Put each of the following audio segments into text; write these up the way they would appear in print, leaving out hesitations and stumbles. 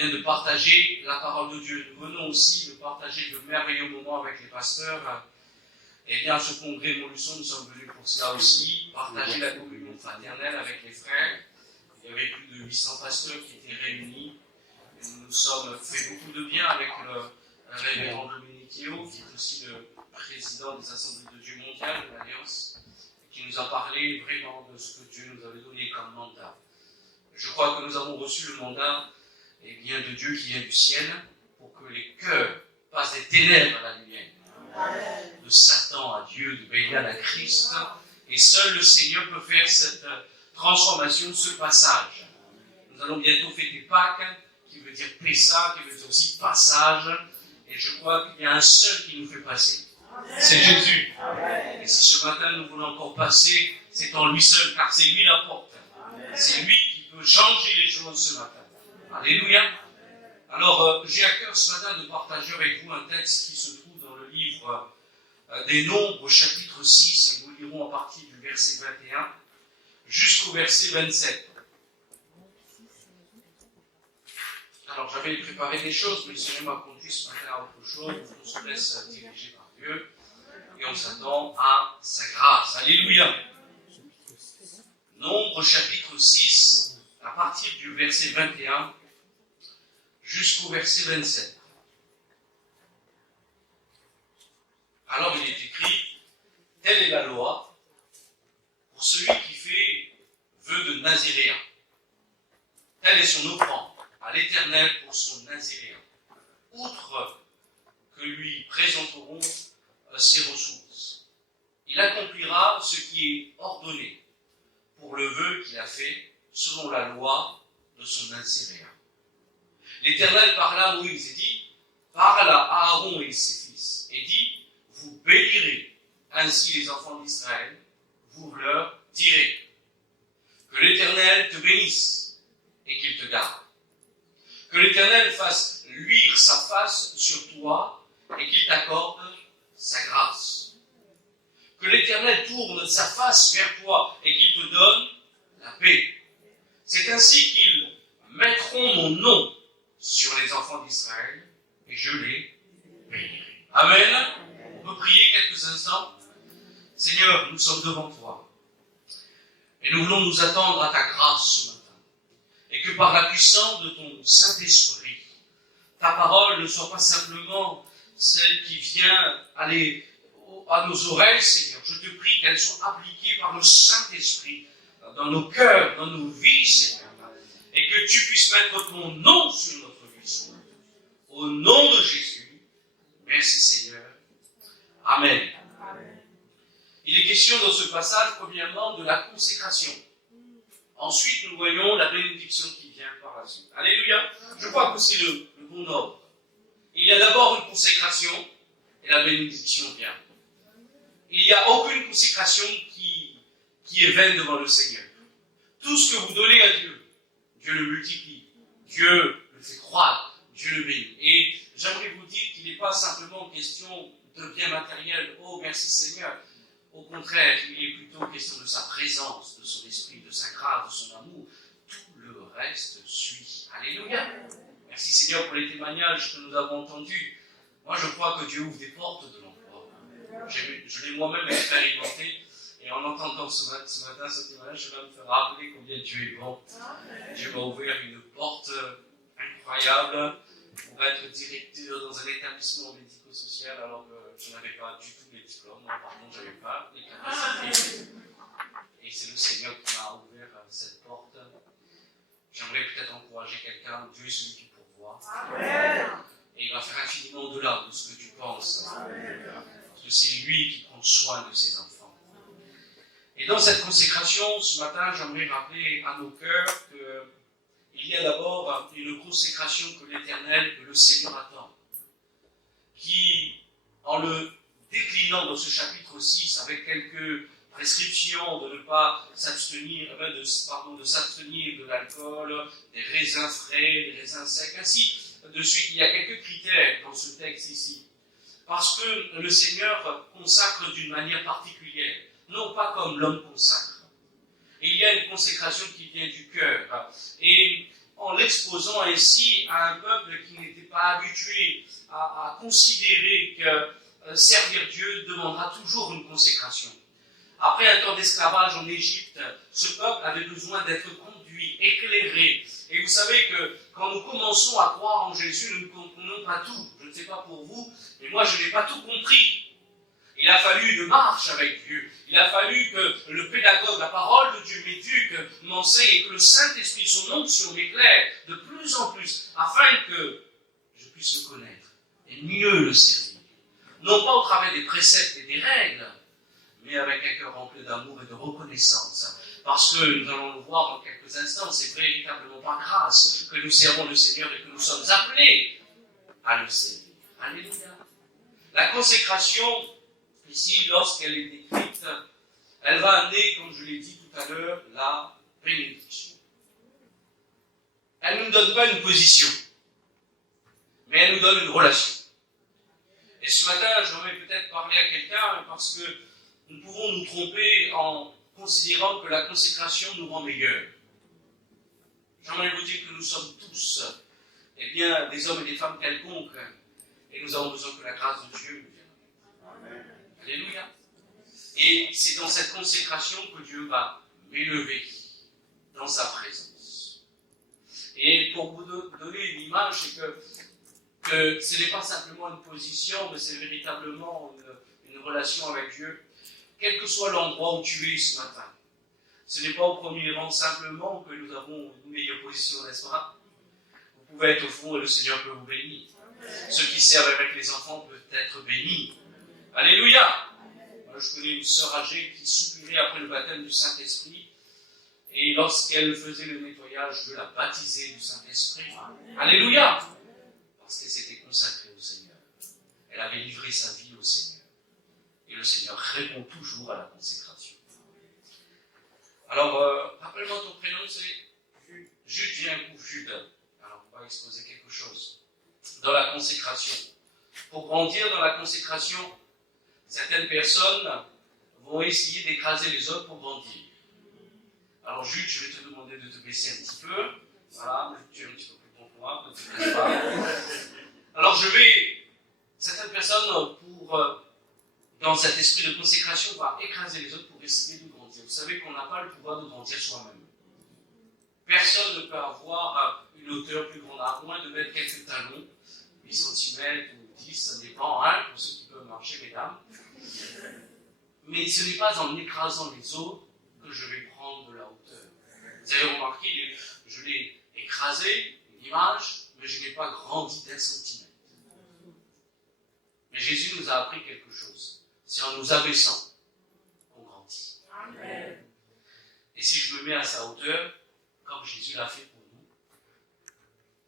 vient de partager la parole de Dieu. Nous venons aussi de partager de merveilleux moments avec les pasteurs. Et bien, à ce congrès Montluçon, nous sommes venus pour cela aussi, partager la communion fraternelle avec les frères. Il y avait plus de 800 pasteurs qui étaient réunis. Et nous nous sommes fait beaucoup de bien avec le révérend Dominique Yeo, qui est aussi le président des Assemblées de Dieu mondiales de l'Alliance, qui nous a parlé vraiment de ce que Dieu nous avait donné comme mandat. Je crois que nous avons reçu le mandat de Dieu qui vient du ciel pour que les cœurs passent des ténèbres à la lumière, de Satan à Dieu, de Bélial à Christ, et seul le Seigneur peut faire cette transformation, ce passage. Nous allons bientôt fêter Pâques, qui veut dire Pessa, qui veut dire aussi passage, et je crois qu'il y a un seul qui nous fait passer. C'est Jésus. Et si ce matin nous voulons encore passer, c'est en lui seul, car c'est lui la porte. C'est lui qui peut changer les choses ce matin. Alléluia. Alors, j'ai à cœur ce matin de partager avec vous un texte qui se trouve dans le livre des Nombres, chapitre 6, et nous lirons à partir du verset 21 jusqu'au verset 27. Alors, j'avais préparé des choses, mais le Seigneur m'a conduit ce matin à autre chose. On se laisse diriger par Dieu et on s'attend à sa grâce. Alléluia. Nombres, chapitre 6, à partir du verset 21 jusqu'au verset 27. Alors il est écrit, telle est la loi pour celui qui fait vœu de naziréen. Telle est son offrande à l'Éternel pour son naziréen. Outre que lui présenteront ses ressources, il accomplira ce qui est ordonné pour le vœu qu'il a fait selon la loi de son naziréen. L'Éternel parla à Moïse et dit, parle à Aaron et ses fils, et dit, vous bénirez ainsi les enfants d'Israël, vous leur direz, que l'Éternel te bénisse et qu'il te garde. Que l'Éternel fasse luire sa face sur toi et qu'il t'accorde sa grâce. Que l'Éternel tourne sa face vers toi et qu'il te donne la paix. C'est ainsi qu'ils mettront mon nom sur les enfants d'Israël, et je les bénirai. Amen. On peut prier quelques instants. Seigneur, nous sommes devant toi, et nous voulons nous attendre à ta grâce ce matin, et que par la puissance de ton Saint-Esprit, ta parole ne soit pas simplement celle qui vient aller à nos oreilles, Seigneur. Je te prie qu'elle soit appliquée par le Saint-Esprit dans nos cœurs, dans nos vies, Seigneur, et que tu puisses mettre ton nom sur notre vie. Au nom de Jésus, merci Seigneur. Amen. Il est question dans ce passage, premièrement, de la consécration. Ensuite, nous voyons la bénédiction qui vient par la suite. Alléluia. Je crois que c'est le bon ordre. Il y a d'abord une consécration, et la bénédiction vient. Il n'y a aucune consécration qui est vaine devant le Seigneur. Tout ce que vous donnez à Dieu, Dieu le multiplie, Dieu le fait croître, Dieu le bénit. Et j'aimerais vous dire qu'il n'est pas simplement question de biens matériels. Oh, merci Seigneur. Au contraire, il est plutôt question de sa présence, de son esprit, de sa grâce, de son amour. Tout le reste suit. Alléluia. Merci Seigneur pour les témoignages que nous avons entendus. Moi, je crois que Dieu ouvre des portes de l'emploi. Je l'ai moi-même expérimenté. Et en entendant ce matin ce témoignage, je vais me faire rappeler combien Dieu est bon. Dieu m'a ouvert une porte incroyable pour être directeur dans un établissement médico-social alors que je n'avais pas du tout les diplômes. Moi, par contre, je n'avais pas les capacités. Et c'est le Seigneur qui m'a ouvert cette porte. J'aimerais peut-être encourager quelqu'un. Dieu est celui qui pourvoit. Et il va faire infiniment au-delà de ce que tu penses. Parce que c'est lui qui prend soin de ses enfants. Et dans cette consécration, ce matin, j'aimerais rappeler à nos cœurs qu'il y a d'abord une consécration que l'Éternel, que le Seigneur attend, qui, en le déclinant dans ce chapitre 6, avec quelques prescriptions de ne pas s'abstenir, de s'abstenir de l'alcool, des raisins frais, des raisins secs, ainsi de suite, il y a quelques critères dans ce texte ici. Parce que le Seigneur consacre d'une manière particulière. Non pas comme l'homme consacre. Et il y a une consécration qui vient du cœur. Et en l'exposant ainsi à un peuple qui n'était pas habitué à considérer que servir Dieu demandera toujours une consécration. Après un temps d'esclavage en Égypte, ce peuple avait besoin d'être conduit, éclairé. Et vous savez que quand nous commençons à croire en Jésus, nous ne comprenons pas tout. Je ne sais pas pour vous, mais moi je n'ai pas tout compris. Il a fallu une marche avec Dieu. Il a fallu que le pédagogue, la parole de Dieu m'éduque, m'enseigne et que le Saint-Esprit, son onction m'éclaire de plus en plus, afin que je puisse le connaître et mieux le servir. Non pas au travers des préceptes et des règles, mais avec un cœur rempli d'amour et de reconnaissance. Parce que nous allons le voir dans quelques instants, c'est véritablement par grâce que nous servons le Seigneur et que nous sommes appelés à le servir. Alléluia. La consécration, ici, lorsqu'elle est décrite, elle va amener, comme je l'ai dit tout à l'heure, la bénédiction. Elle ne nous donne pas une position, mais elle nous donne une relation. Et ce matin, j'aurais peut-être parlé à quelqu'un parce que nous pouvons nous tromper en considérant que la consécration nous rend meilleurs. J'aimerais vous dire que nous sommes tous, des hommes et des femmes quelconques, et nous avons besoin que la grâce de Dieu nous vienne. Amen. Alléluia. Et c'est dans cette consécration que Dieu va m'élever dans sa présence. Et pour vous donner une image, c'est que ce n'est pas simplement une position, mais c'est véritablement une relation avec Dieu. Quel que soit l'endroit où tu es ce matin, ce n'est pas au premier rang simplement que nous avons une meilleure position, n'est-ce pas? Vous pouvez être au fond et le Seigneur peut vous bénir. Ceux qui servent avec les enfants peuvent être bénis. Alléluia! Moi, je connais une sœur âgée qui soupirait après le baptême du Saint-Esprit, et lorsqu'elle faisait le nettoyage, Dieu l'a baptisée du Saint-Esprit. Alléluia! Parce qu'elle s'était consacrée au Seigneur. Elle avait livré sa vie au Seigneur. Et le Seigneur répond toujours à la consécration. Alors, rappelle-moi ton prénom, c'est Jude, viens un coup, Jude. Alors, on va exposer quelque chose. Dans la consécration. Pour grandir dans la consécration, certaines personnes vont essayer d'écraser les autres pour grandir. Alors, Jude, je vais te demander de te baisser un petit peu. Voilà, tu es un petit peu plus bon que moi, ne te baisse pas. Alors, certaines personnes, dans cet esprit de consécration, va écraser les autres pour essayer de grandir. Vous savez qu'on n'a pas le pouvoir de grandir soi-même. Personne ne peut avoir une hauteur plus grande, à moins de mettre quelques talons, 8 cm ou 10, ça dépend, pour ceux qui peuvent marcher, mesdames. Mais ce n'est pas en écrasant les autres que je vais prendre de la hauteur. Vous avez remarqué, je l'ai écrasé, une image, mais je n'ai pas grandi d'1 centimètre. Mais Jésus nous a appris quelque chose. C'est en nous abaissant qu'on grandit. Amen. Et si je me mets à sa hauteur, comme Jésus l'a fait pour nous,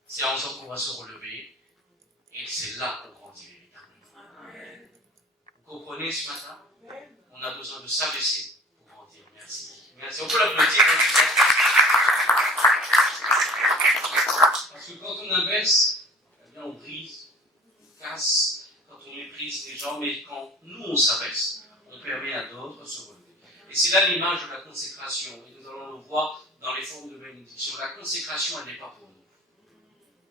c'est en sorte qu'on va se relever, et c'est là qu'on grandit véritablement. Amen. Vous comprenez ce matin? On a besoin de s'abaisser pour grandir. Merci. Merci. On peut l'applaudir. Parce que quand on abaisse, eh bien on brise, on casse. On méprise les gens, mais quand nous on s'abaisse, on permet à d'autres de se relever. Et c'est là l'image de la consécration, et nous allons le voir dans les formes de bénédiction. La consécration, elle n'est pas pour nous.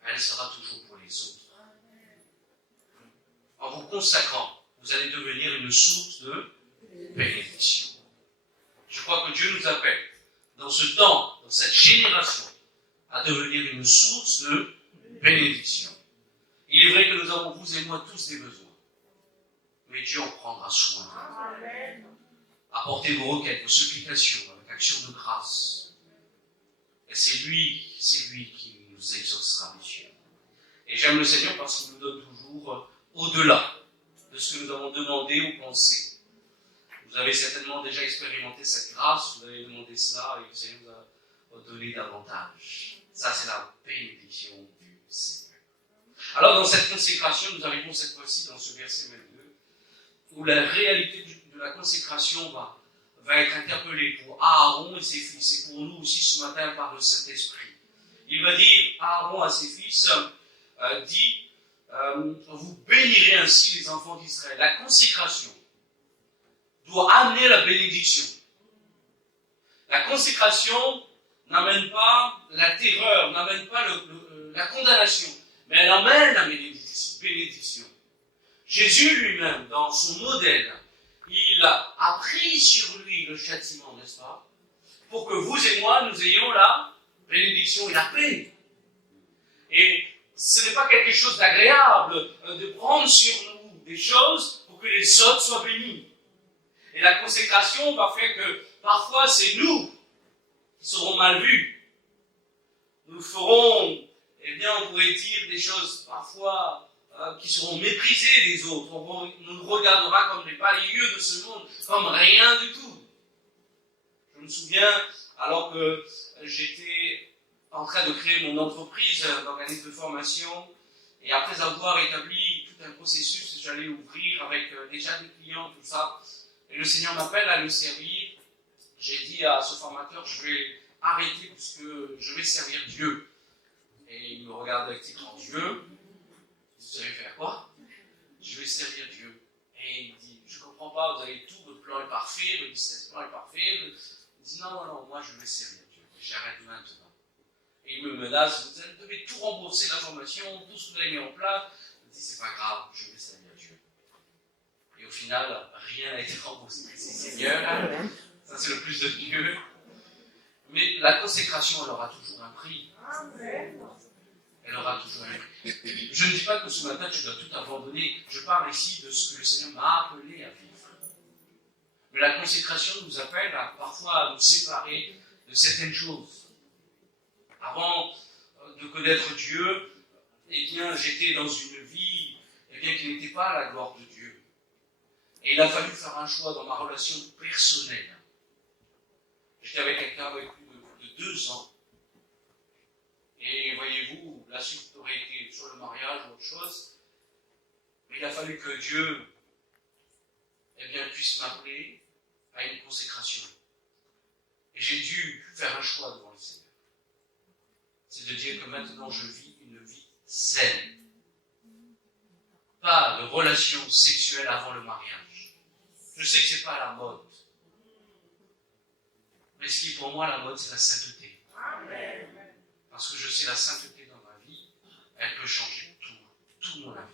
Elle sera toujours pour les autres. En vous consacrant, vous allez devenir une source de bénédiction. Je crois que Dieu nous appelle, dans ce temps, dans cette génération, à devenir une source de bénédiction. Il est vrai que nous avons, vous et moi, tous des besoins. Mais Dieu en prendra soin. Amen. Apportez vos requêtes, vos supplications avec action de grâce. Et c'est lui qui nous exaucera, messieurs. Et j'aime le Seigneur parce qu'il nous donne toujours au-delà de ce que nous avons demandé ou pensé. Vous avez certainement déjà expérimenté cette grâce, vous avez demandé cela et le Seigneur vous a donné davantage. Ça, c'est la bénédiction du Seigneur. Alors, dans cette consécration, nous arrivons cette fois-ci dans ce verset 22, où la réalité de la consécration va être interpellée pour Aaron et ses fils, et pour nous aussi ce matin par le Saint-Esprit. Il va dire, Aaron à ses fils, vous bénirez ainsi les enfants d'Israël. La consécration doit amener la bénédiction. La consécration n'amène pas la terreur, n'amène pas la condamnation, mais elle amène la bénédiction. Jésus lui-même, dans son modèle, il a pris sur lui le châtiment, n'est-ce pas? Pour que vous et moi, nous ayons la bénédiction et la paix. Et ce n'est pas quelque chose d'agréable de prendre sur nous des choses pour que les autres soient bénis. Et la consécration va faire que parfois c'est nous qui serons mal vus. Nous ferons, eh bien, on pourrait dire des choses parfois qui seront méprisées des autres. On nous regardera comme des balayeux de ce monde, comme rien du tout. Je me souviens, alors que j'étais en train de créer mon entreprise d'organisme de formation, et après avoir établi tout un processus, j'allais ouvrir avec déjà des clients, tout ça, et le Seigneur m'appelle à le servir. J'ai dit à ce formateur, je vais arrêter parce que je vais servir Dieu. Et il me regarde avec ses grands yeux. Vous allez faire quoi? Je vais servir Dieu. Et il dit, je ne comprends pas, vous avez tout, votre plan est parfait, le business plan est parfait. Il dit, non, moi je vais servir Dieu. J'arrête maintenant. Et il me menace, vous devez tout rembourser la formation, tout ce que vous avez mis en place. Il dit, c'est pas grave, je vais servir Dieu. Et au final, rien n'a été remboursé. Merci Seigneur. Ça, c'est le plus de Dieu. Mais la consécration, elle aura toujours un prix. Elle aura toujours un prix. Je ne dis pas que ce matin, tu dois tout abandonner. Je parle ici de ce que le Seigneur m'a appelé à vivre. Mais la consécration nous appelle parfois à nous séparer de certaines choses. Avant de connaître Dieu, eh bien, j'étais dans une vie qui n'était pas à la gloire de Dieu. Et il a fallu faire un choix dans ma relation personnelle. J'étais avec quelqu'un avec plus de 2 ans. Et voyez-vous, la suite aurait été sur le mariage ou autre chose. Mais il a fallu que Dieu puisse m'appeler à une consécration. Et j'ai dû faire un choix devant le Seigneur. C'est de dire que maintenant je vis une vie saine. Pas de relation sexuelle avant le mariage. Je sais que ce n'est pas la mode. Mais ce qui est pour moi la mode, c'est la sainteté. Amen. Parce que je sais la sainteté dans ma vie, elle peut changer tout mon avenir.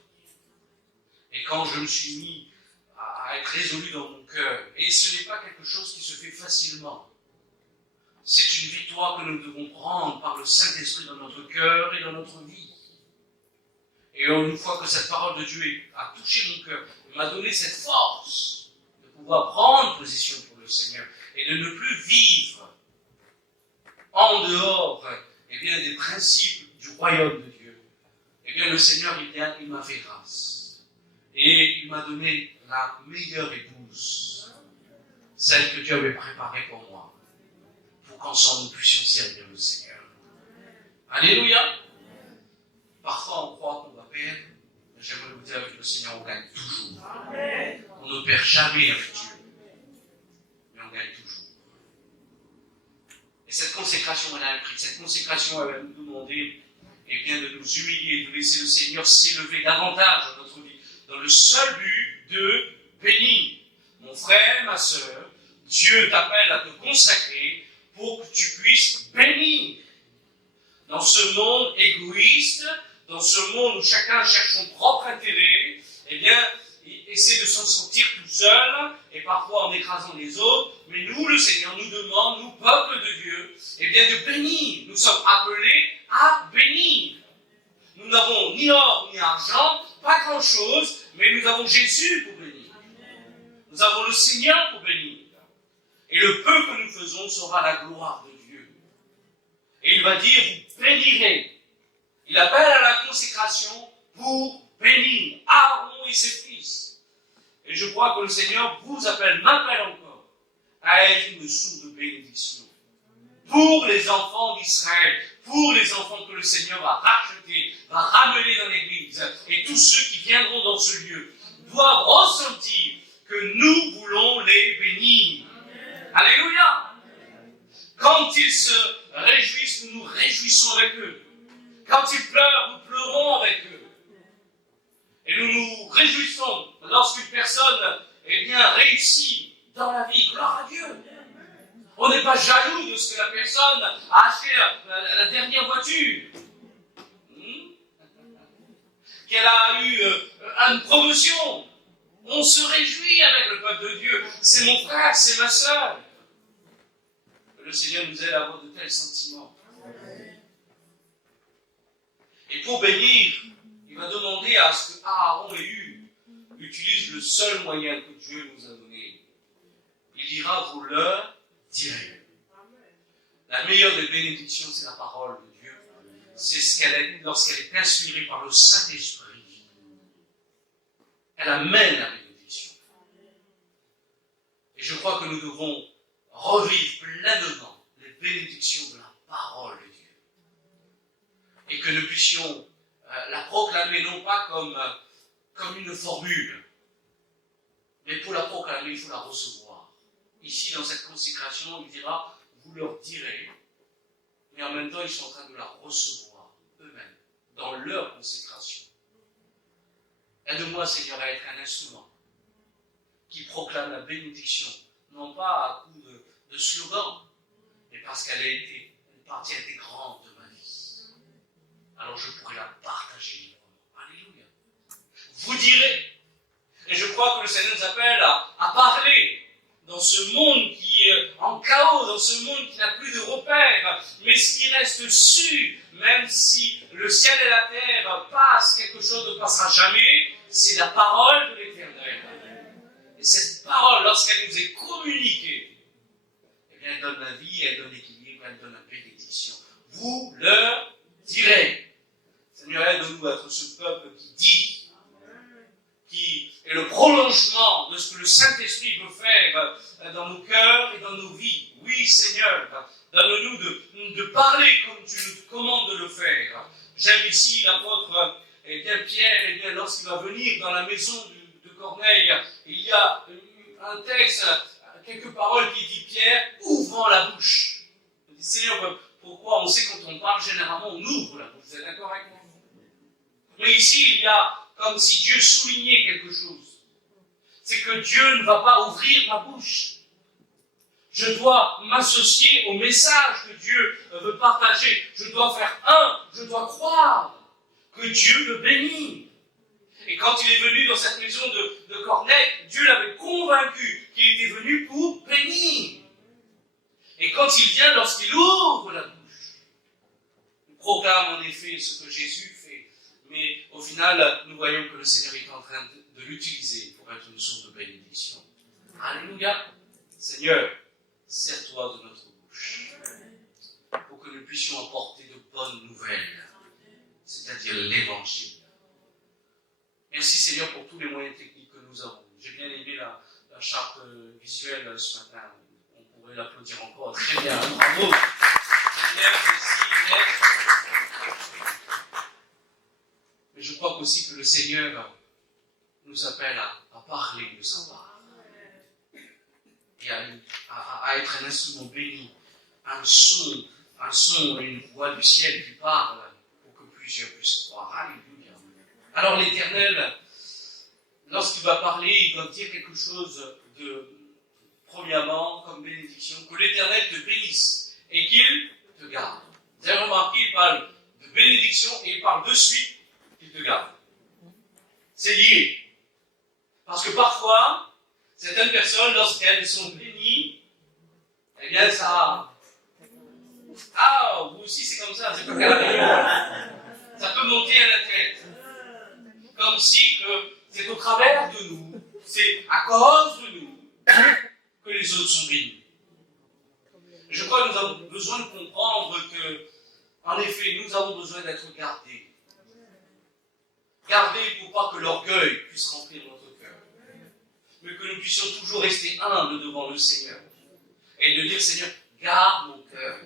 Et quand je me suis mis à être résolu dans mon cœur, et ce n'est pas quelque chose qui se fait facilement, c'est une victoire que nous devons prendre par le Saint-Esprit dans notre cœur et dans notre vie. Et une fois que cette parole de Dieu a touché mon cœur, il m'a donné cette force de pouvoir prendre position pour le Seigneur et de ne plus vivre en dehors des principes du royaume de Dieu. Le Seigneur, il m'a fait grâce. Et il m'a donné la meilleure épouse, celle que Dieu avait préparée pour moi, pour qu'ensemble nous puissions servir le Seigneur. Alléluia! Parfois, on croit qu'on va perdre, mais j'aimerais vous dire, avec le Seigneur, on gagne toujours. On ne perd jamais avec Dieu, mais on gagne toujours. Et cette consécration, elle a un prix. Cette consécration, elle va nous demander de nous humilier, de laisser le Seigneur s'élever davantage dans notre vie, dans le seul but de bénir. Mon frère, ma sœur, Dieu t'appelle à te consacrer pour que tu puisses bénir. Dans ce monde égoïste, dans ce monde où chacun cherche son propre intérêt, il essaie de s'en sortir tout seul, et parfois en écrasant les autres, mais nous, le Seigneur nous demande, nous, peuple de Dieu, de bénir. Nous sommes appelés à bénir. Nous n'avons ni or ni argent, pas grand-chose, mais nous avons Jésus pour bénir. Nous avons le Seigneur pour bénir. Et le peu que nous faisons sera la gloire de Dieu. Et il va dire, vous bénirez. Il appelle à la consécration pour bénir Aaron et ses fils. Et je crois que le Seigneur m'appelle encore à être une source de bénédiction. Pour les enfants d'Israël, pour les enfants que le Seigneur va racheter, va ramener dans l'église, et tous ceux qui viendront dans ce lieu doivent ressentir que nous voulons les bénir. Alléluia! Quand ils se réjouissent, nous nous réjouissons avec eux. Quand ils pleurent, nous pleurons avec eux. Et nous nous réjouissons lorsqu'une personne réussit dans la vie. Gloire à Dieu! On n'est pas jaloux de ce que la personne a acheté la dernière voiture. Qu'elle a eu une promotion. On se réjouit avec le peuple de Dieu. C'est mon frère, c'est ma sœur. Que le Seigneur nous aide à avoir de tels sentiments. Et pour bénir, il va demander à ce que Aaron et Hur utilisent le seul moyen que Dieu nous a donné. Il dira, vous leur direz. La meilleure des bénédictions, c'est la parole de Dieu. C'est ce qu'elle est lorsqu'elle est inspirée par le Saint-Esprit. Elle amène la bénédiction. Et je crois que nous devons revivre pleinement les bénédictions de la parole de Dieu. Et que nous puissions la proclamer non pas comme une formule, mais pour la proclamer, il faut la recevoir. Ici, dans cette consécration, il dira, vous leur direz, mais en même temps, ils sont en train de la recevoir eux-mêmes, dans leur consécration. Aide-moi, Seigneur, à être un instrument qui proclame la bénédiction, non pas à coup de slogan, mais parce qu'elle a été une partie intégrante de ma vie. Alors je pourrais la partager librement. Alléluia. Vous direz, et je crois que le Seigneur nous appelle à parler dans ce monde qui est en chaos, dans ce monde qui n'a plus de repères, mais ce qui reste sûr, même si le ciel et la terre passent, quelque chose ne passera jamais, c'est la parole de l'Éternel. Et cette parole, lorsqu'elle nous est communiquée, eh bien, elle donne la vie, elle donne l'équilibre, elle donne la bénédiction. Vous leur direz. Seigneur, aide-nous à être ce peuple qui dit, qui est le prolongement de ce que le Saint-Esprit veut faire dans nos cœurs et dans nos vies. Oui, Seigneur, donne-nous de parler comme tu nous commandes de le faire. J'aime ici l'apôtre Pierre, lorsqu'il va venir dans la maison de Corneille, il y a un texte, quelques paroles qui dit Pierre, ouvrant la bouche. Il dit, Seigneur, pourquoi on sait quand on parle, généralement, on ouvre la bouche. Vous êtes d'accord avec moi? Mais ici, il y a comme si Dieu soulignait quelque chose. C'est que Dieu ne va pas ouvrir ma bouche. Je dois m'associer au message que Dieu veut partager. Je dois faire je dois croire que Dieu le bénit. Et quand il est venu dans cette maison de Corneille, Dieu l'avait convaincu qu'il était venu pour bénir. Et quand il vient, lorsqu'il ouvre la bouche, il proclame en effet ce que Jésus fait. Mais au final, nous voyons que le Seigneur est en train de l'utiliser pour être une source de bénédiction. Alléluia. Seigneur, sers-toi de notre bouche pour que nous puissions apporter de bonnes nouvelles, c'est-à-dire l'évangile. Merci Seigneur pour tous les moyens techniques que nous avons. J'ai bien aimé la charte visuelle ce matin. On pourrait l'applaudir encore. Très bien, bravo. Merci. Mais je crois aussi que le Seigneur nous appelle à parler de sa part. Et à être un instrument béni, un son, une voix du ciel qui parle pour que plusieurs puissent croire. Alléluia. Alors l'Éternel, lorsqu'il va parler, il va dire quelque chose de, premièrement, comme bénédiction, que l'Éternel te bénisse et qu'il te garde. Vous avez remarqué, il parle de bénédiction et il parle de suite qu'il te garde. C'est lié. Parce que parfois, certaines personnes, lorsqu'elles sont bénies, eh bien ça... Ah, vous aussi c'est comme ça, c'est pas carrément. Ça peut monter à la tête. Comme si que c'est au travers de nous, c'est à cause de nous, que les autres sont bénis. Je crois que nous avons besoin de comprendre que, en effet, nous avons besoin d'être gardés. Gardés pour pas que l'orgueil puisse remplir notre cœur. Mais que nous puissions toujours rester humbles devant le Seigneur. Et de dire, Seigneur, garde mon cœur.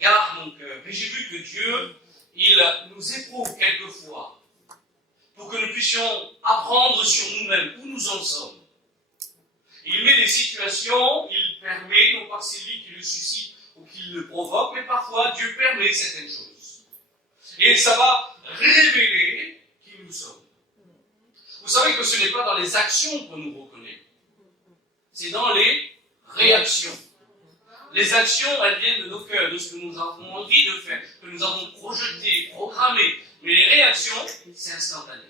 Garde mon cœur. Et j'ai vu que Dieu, il nous éprouve quelquefois pour que nous puissions apprendre sur nous-mêmes où nous en sommes. Il met des situations, il permet, non pas que c'est lui qui le suscite ou qui le provoque, mais parfois Dieu permet certaines choses. Et ça va révéler qui nous sommes. Vous savez que ce n'est pas dans les actions qu'on nous reconnaît, c'est dans les réactions. Les actions, elles viennent de nos cœurs, de ce que nous avons envie de faire, que nous avons projeté, programmé. Mais les réactions, c'est instantané.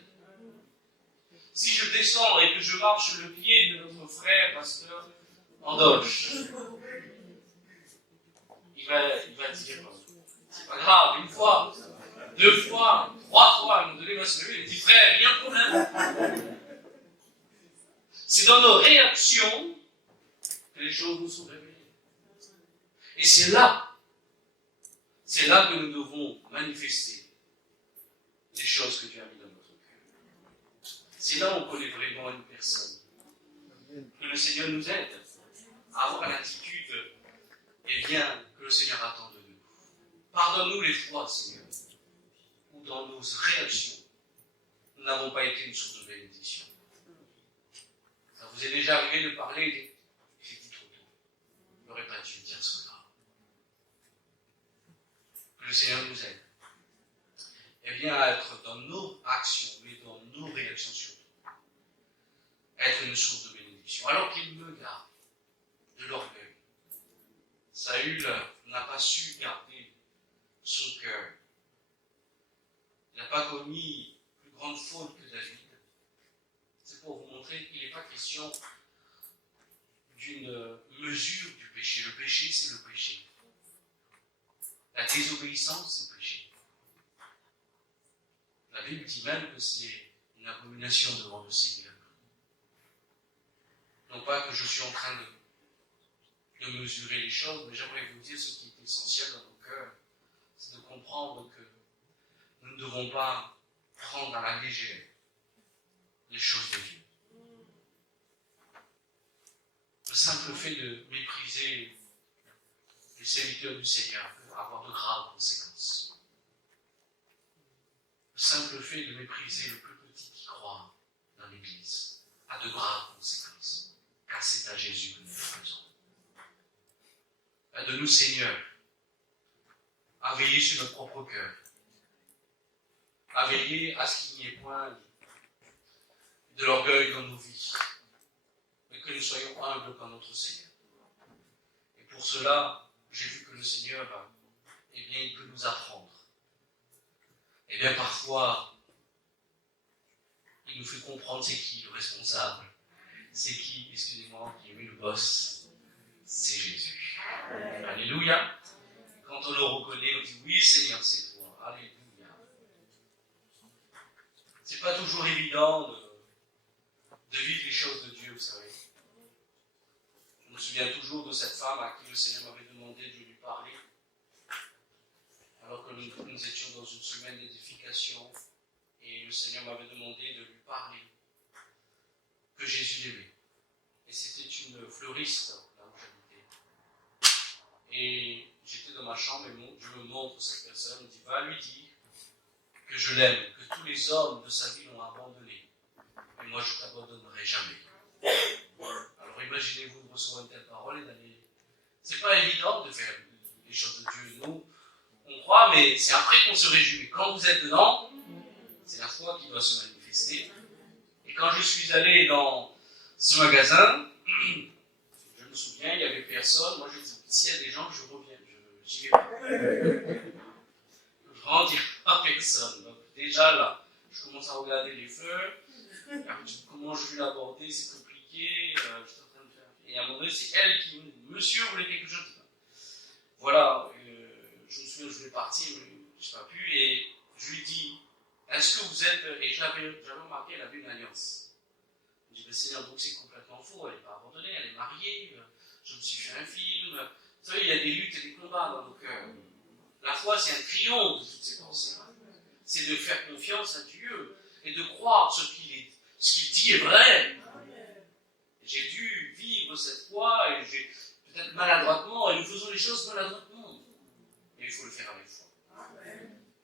Si je descends et que je marche le pied de notre frère, pasteur, Andoche, il va dire, c'est pas grave, une fois, 2 fois, 3 fois, à un moment donné, il va se lever, il dit, frère, il y a un problème. C'est dans nos réactions que les choses nous sont révélées. Et c'est là que nous devons manifester les choses que Dieu a mis dans notre cœur. C'est là où on connaît vraiment une personne. Que le Seigneur nous aide à avoir l'attitude, eh bien, que le Seigneur attend de nous. Pardonne-nous les fois, Seigneur, où dans nos réactions, nous n'avons pas été une source de bénédiction. Ça vous est déjà arrivé de parler, j'ai dit trop tôt. Je n'aurais pas dû dire cela. Que le Seigneur nous aide. Eh bien, à être dans nos actions, mais dans nos réactions surtout. Être une source de bénédiction. Alors qu'il me garde de l'orgueil. Saül n'a pas su garder son cœur. Il n'a pas commis plus grande faute que David. C'est pour vous montrer qu'il n'est pas question d'une mesure du péché. Le péché, c'est le péché. La désobéissance, c'est le péché. La Bible dit même que c'est une abomination devant le Seigneur. Non pas que je suis en train de mesurer les choses, mais j'aimerais vous dire ce qui est essentiel dans nos cœurs, c'est de comprendre que nous ne devons pas prendre à la légère les choses de Dieu. Le simple fait de mépriser les serviteurs du Seigneur peut avoir de graves conséquences. Le simple fait de mépriser le plus petit qui croit dans l'Église a de graves conséquences, car c'est à Jésus que nous le faisons. Aide-nous, Seigneur, à veiller sur notre propre cœur, à veiller à ce qu'il n'y ait point de l'orgueil dans nos vies, mais que nous soyons humbles comme notre Seigneur. Et pour cela, j'ai vu que le Seigneur, eh bien, il peut nous apprendre. Eh bien, parfois, il nous fait comprendre c'est qui le responsable, c'est qui, excusez-moi, qui est le boss, c'est Jésus. Alléluia. Quand on le reconnaît, on dit oui Seigneur, c'est toi. Alléluia. C'est pas toujours évident de vivre les choses de Dieu, vous savez. Je me souviens toujours de cette femme à qui le Seigneur m'avait demandé de lui parler. Alors que nous étions dans une semaine d'édification et le Seigneur m'avait demandé de lui parler que Jésus l'aimait. Et c'était une fleuriste là où j'habitais. Et j'étais dans ma chambre et je me montre cette personne, il dit, va lui dire que je l'aime, que tous les hommes de sa vie l'ont abandonné. Et moi je ne t'abandonnerai jamais. Alors imaginez-vous de recevoir une telle parole et d'aller... C'est pas évident de faire les choses de Dieu. Nous, on croit, mais c'est après qu'on se réjouit. Quand vous êtes dedans, c'est la foi qui doit se manifester. Et quand je suis allé dans ce magasin, je me souviens, il n'y avait personne. Moi, je dis, s'il y a des gens, je reviens. J'y vais pas. Je rentre, il n'y a pas personne. Donc, déjà là, je commence à regarder les fleurs. Comment je vais l'aborder, c'est compliqué. Je suis en train de faire. Et à un moment donné, c'est elle qui me dit, monsieur, vous voulez quelque chose? Voilà, je me souviens, je voulais partir, mais je n'ai pas pu. Et je lui dis, est-ce que vous êtes. Et j'avais remarqué, elle avait une alliance. Je dis, mais Seigneur, donc c'est complètement faux, elle n'est pas abandonnée, elle est mariée, je me suis fait un film. Vous savez, il y a des luttes et des combats dans nos cœurs. La foi, c'est un triomphe de toutes ces pensées. C'est de faire confiance à Dieu et de croire ce qu'il dit est vrai. J'ai dû vivre cette foi et j'ai peut-être maladroitement, et nous faisons les choses maladroitement. Mais il faut le faire avec foi.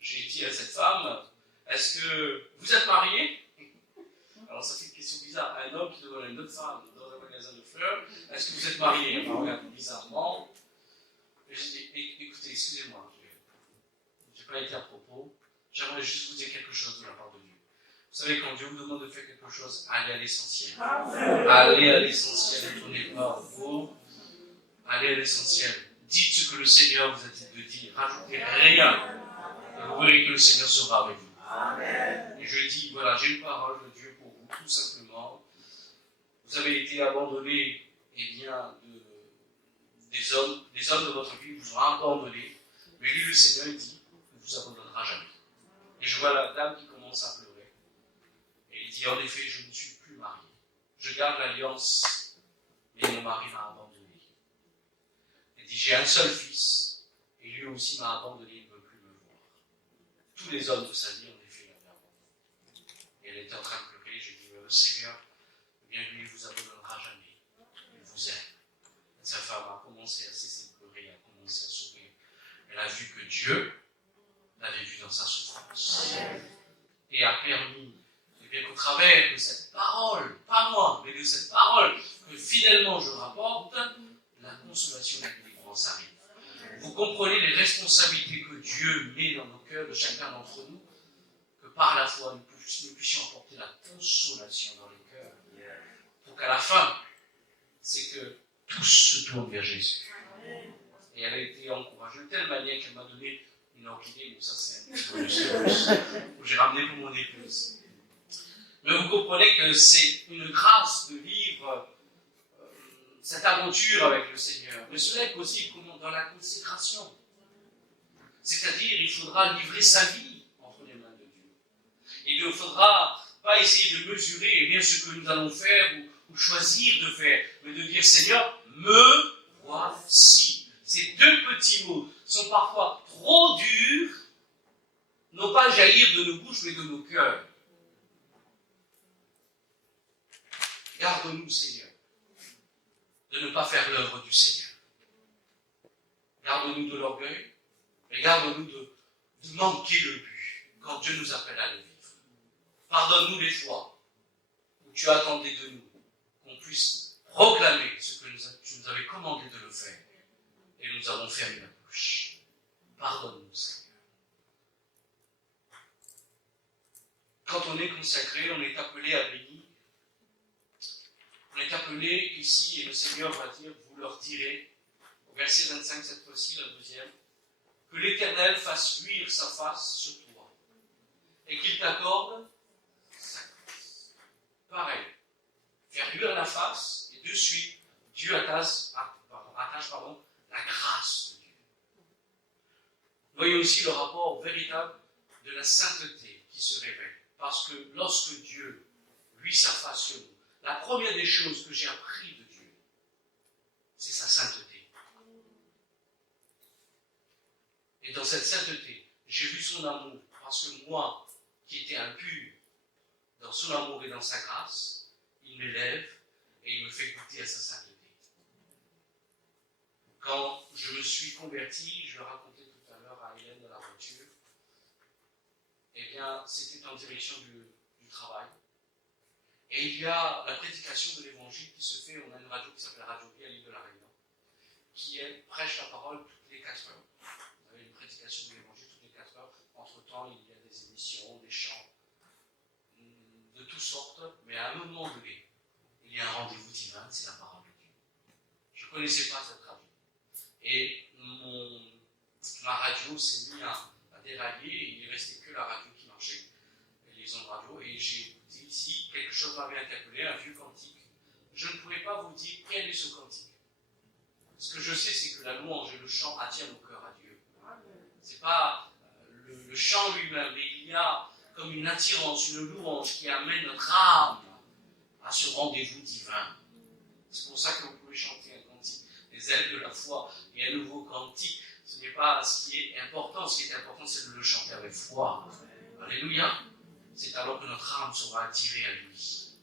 J'ai dit à cette femme, est-ce que vous êtes mariée? Alors ça fait une question bizarre. Un homme qui demande à une autre femme dans un magasin de fleurs, est-ce que vous êtes mariée? Elle m'a regardé bizarrement. Et j'ai dit, écoutez, excusez-moi, je n'ai pas été à propos. J'aimerais juste vous dire quelque chose de la part de Dieu. Vous savez, quand Dieu vous demande de faire quelque chose, allez à l'essentiel. Allez à l'essentiel, ne tournez pas au bout. Allez à l'essentiel. Dites ce que le Seigneur vous a dit de dire. Rajoutez rien. Et vous verrez que le Seigneur sera avec vous. Amen. Et je dis, voilà, j'ai une parole de Dieu pour vous, tout simplement. Vous avez été abandonnés, eh bien, des hommes de votre vie vous ont abandonné. Mais lui, le Seigneur, il dit, il ne vous abandonnera jamais. Et je vois la dame qui commence à pleurer. Et il dit, en effet, je ne suis plus marié. Je garde l'alliance, mais mon mari m'a abandonné. Il dit, j'ai un seul fils, et lui aussi m'a abandonné, il ne veut plus me voir. Tous les hommes de sa vie, en effet, l'avaient abandonné. Et elle était en train de pleurer. Je dis, le Seigneur, eh bien, lui, il ne vous abandonnera jamais. Il vous aime. Et sa femme a commencé à cesser de pleurer, a commencé à sourire. Elle a vu que Dieu l'avait vu dans sa souffrance. Et a permis, eh bien, qu'au travers de cette parole, pas moi, mais de cette parole que fidèlement je rapporte, la consolation et la délivrance arrive. Vous comprenez les responsabilités que Dieu met dans nos cœurs de chacun d'entre nous, que par la foi nous puissions apporter la consolation dans les cœurs. Pour qu'à la fin, c'est que tous se tournent vers Jésus. Et elle a été encouragée de telle manière qu'elle m'a donné une orchidée, donc ça c'est un petit peu que j'ai ramené pour mon épouse. Mais vous comprenez que c'est une grâce de vivre cette aventure avec le Seigneur. Mais cela est possible dans la consécration. C'est-à-dire, il faudra livrer sa vie entre les mains de Dieu. Il ne faudra pas essayer de mesurer eh bien, ce que nous allons faire ou choisir de faire, mais de dire, Seigneur, me voici. Ces deux petits mots sont parfois trop durs, non pas jaillir de nos bouches, mais de nos cœurs. Garde-nous, Seigneur, de ne pas faire l'œuvre du Seigneur. Garde-nous de l'orgueil, et garde-nous de manquer le but quand Dieu nous appelle à le vivre. Pardonne-nous les fois où tu attendais de nous qu'on puisse proclamer ce que tu nous avais commandé de le faire, et nous avons fermé la bouche. Pardonne-nous, Seigneur. Quand on est consacré, on est appelé à bénir. On est appelé ici, et le Seigneur va dire, vous leur direz, au verset 25, cette fois-ci, la deuxième, que l'Éternel fasse luire sa face sur toi, et qu'il t'accorde sa grâce. Pareil, faire luire la face, et de suite, Dieu attache la grâce de Dieu. Voyons aussi le rapport véritable de la sainteté qui se révèle, parce que lorsque Dieu luit sa face sur nous, la première des choses que j'ai appris de Dieu, c'est sa sainteté. Et dans cette sainteté, j'ai vu son amour, parce que moi, qui étais impur, dans son amour et dans sa grâce, il m'élève et il me fait goûter à sa sainteté. Quand je me suis converti, je le racontais tout à l'heure à Hélène dans la voiture, eh bien, c'était en direction du travail. Et il y a la prédication de l'évangile qui se fait, on a une radio qui s'appelle Radio Vie à l'île de la Réunion, qui prêche la parole toutes les 4 heures. Vous avez une prédication de l'évangile toutes les 4 heures. Entre-temps, il y a des émissions, des chants, de toutes sortes, mais à un moment donné, il y a un rendez-vous divin, c'est la parole de Dieu. Je ne connaissais pas cette radio. Et ma radio s'est mise à dérailler, et il ne restait que la radio qui marchait, les ondes radio, et j'ai écouté ici, quelque chose m'avait interpellé, un vieux cantique. Je ne pourrais pas vous dire quel est ce cantique. Ce que je sais, c'est que la louange et le chant attirent nos cœurs à Dieu. Ce n'est pas le chant lui-même, mais il y a comme une attirance, une louange qui amène notre âme à ce rendez-vous divin. C'est pour ça que vous pouvez chanter un cantique, les ailes de la foi, et un nouveau cantique. Ce n'est pas ce qui est important. Ce qui est important, c'est de le chanter avec foi. Alléluia. C'est alors que notre âme sera attirée à lui.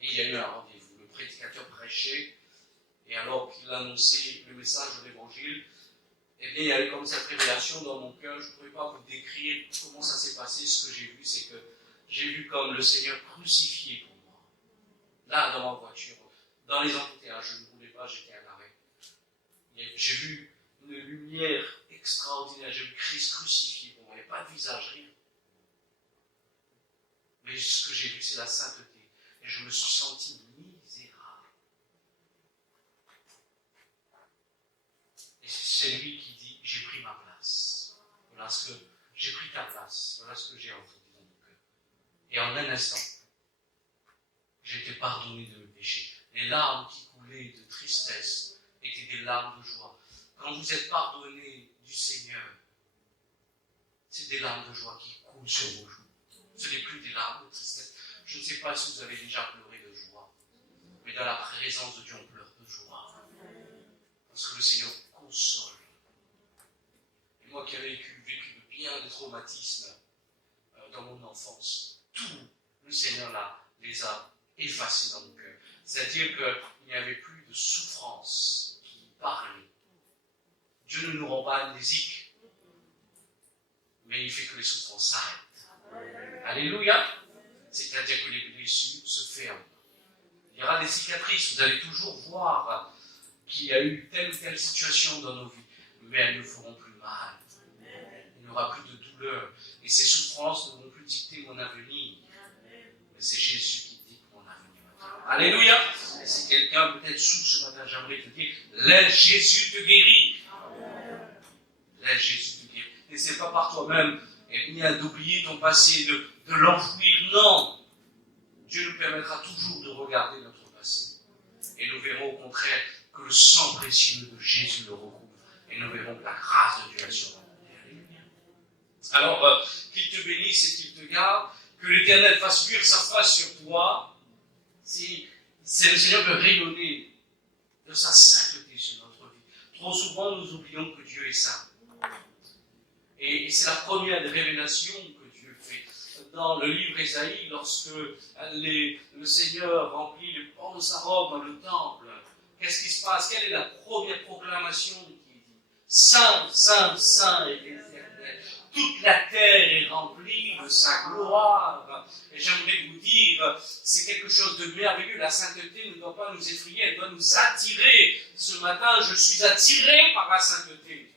Et il y a eu un rendez-vous. Le prédicateur prêchait, et alors qu'il annonçait le message de l'évangile, eh bien, il y a eu comme cette révélation dans mon cœur. Je ne pourrais pas vous décrire comment ça s'est passé. Ce que j'ai vu, c'est que j'ai vu comme le Seigneur crucifié pour moi. Là, dans ma voiture, dans les embouteillages, je ne voulais pas, j'étais à l'arrêt. J'ai vu une lumière extraordinaire. J'ai vu Christ crucifié pour moi. Il n'y avait pas de visage, rien. Mais ce que j'ai vu, c'est la sainteté. Et je me suis senti misérable. c'est lui qui dit, j'ai pris ma place. Voilà ce que j'ai pris ta place. Voilà ce que j'ai entendu dans mon cœur. Et en un instant, j'ai été pardonné de mes péchés. Les larmes qui coulaient de tristesse étaient des larmes de joie. Quand vous êtes pardonné du Seigneur, c'est des larmes de joie qui coulent sur vos joues. Ce n'est plus des larmes de tristesse. Je ne sais pas si vous avez déjà pleuré de joie, mais dans la présence de Dieu, on pleure de joie. Parce que le Seigneur console. Et moi qui avais vécu de bien de traumatismes dans mon enfance, tout le Seigneur les a effacés dans mon cœur. C'est-à-dire qu'il n'y avait plus de souffrance qui parlait. Dieu ne nous rend pas amnésiques, mais il fait que les souffrances s'arrêtent. Alléluia. C'est-à-dire que les blessures se ferment. Il y aura des cicatrices, vous allez toujours voir qu'il y a eu telle ou telle situation dans nos vies, mais elles ne feront plus mal. Il n'y aura plus de douleur. Et ces souffrances ne vont plus dicter mon avenir. Mais c'est Jésus qui dicte mon avenir maintenant. Alléluia. Et si quelqu'un peut-être souffre ce matin, j'aimerais te dire, laisse Jésus te guérir. Laisse Jésus te guérir. Et c'est pas par toi-même, ni d'oublier ton passé, de l'enfouir. Non. Dieu nous permettra toujours de regarder notre passé. Et nous verrons au contraire que le sang précieux de Jésus le recouvre. Et nous verrons que la grâce de Dieu est sur nous. Alors, qu'il te bénisse et qu'il te garde, que l'Éternel fasse luire sa face sur toi. C'est le Seigneur de rayonner de sa sainteté sur notre vie. Trop souvent, nous oublions que Dieu est saint. Et c'est la première des révélations que Dieu fait. Dans le livre Ésaïe, lorsque le Seigneur remplit le pan de sa robe dans le temple, qu'est-ce qui se passe? Quelle est la première proclamation qui dit? Saint, Saint, Saint est l'Éternel. Toute la terre est remplie de sa gloire. Et j'aimerais vous dire, c'est quelque chose de merveilleux. La sainteté ne doit pas nous effrayer, elle doit nous attirer. Ce matin, je suis attiré par la sainteté.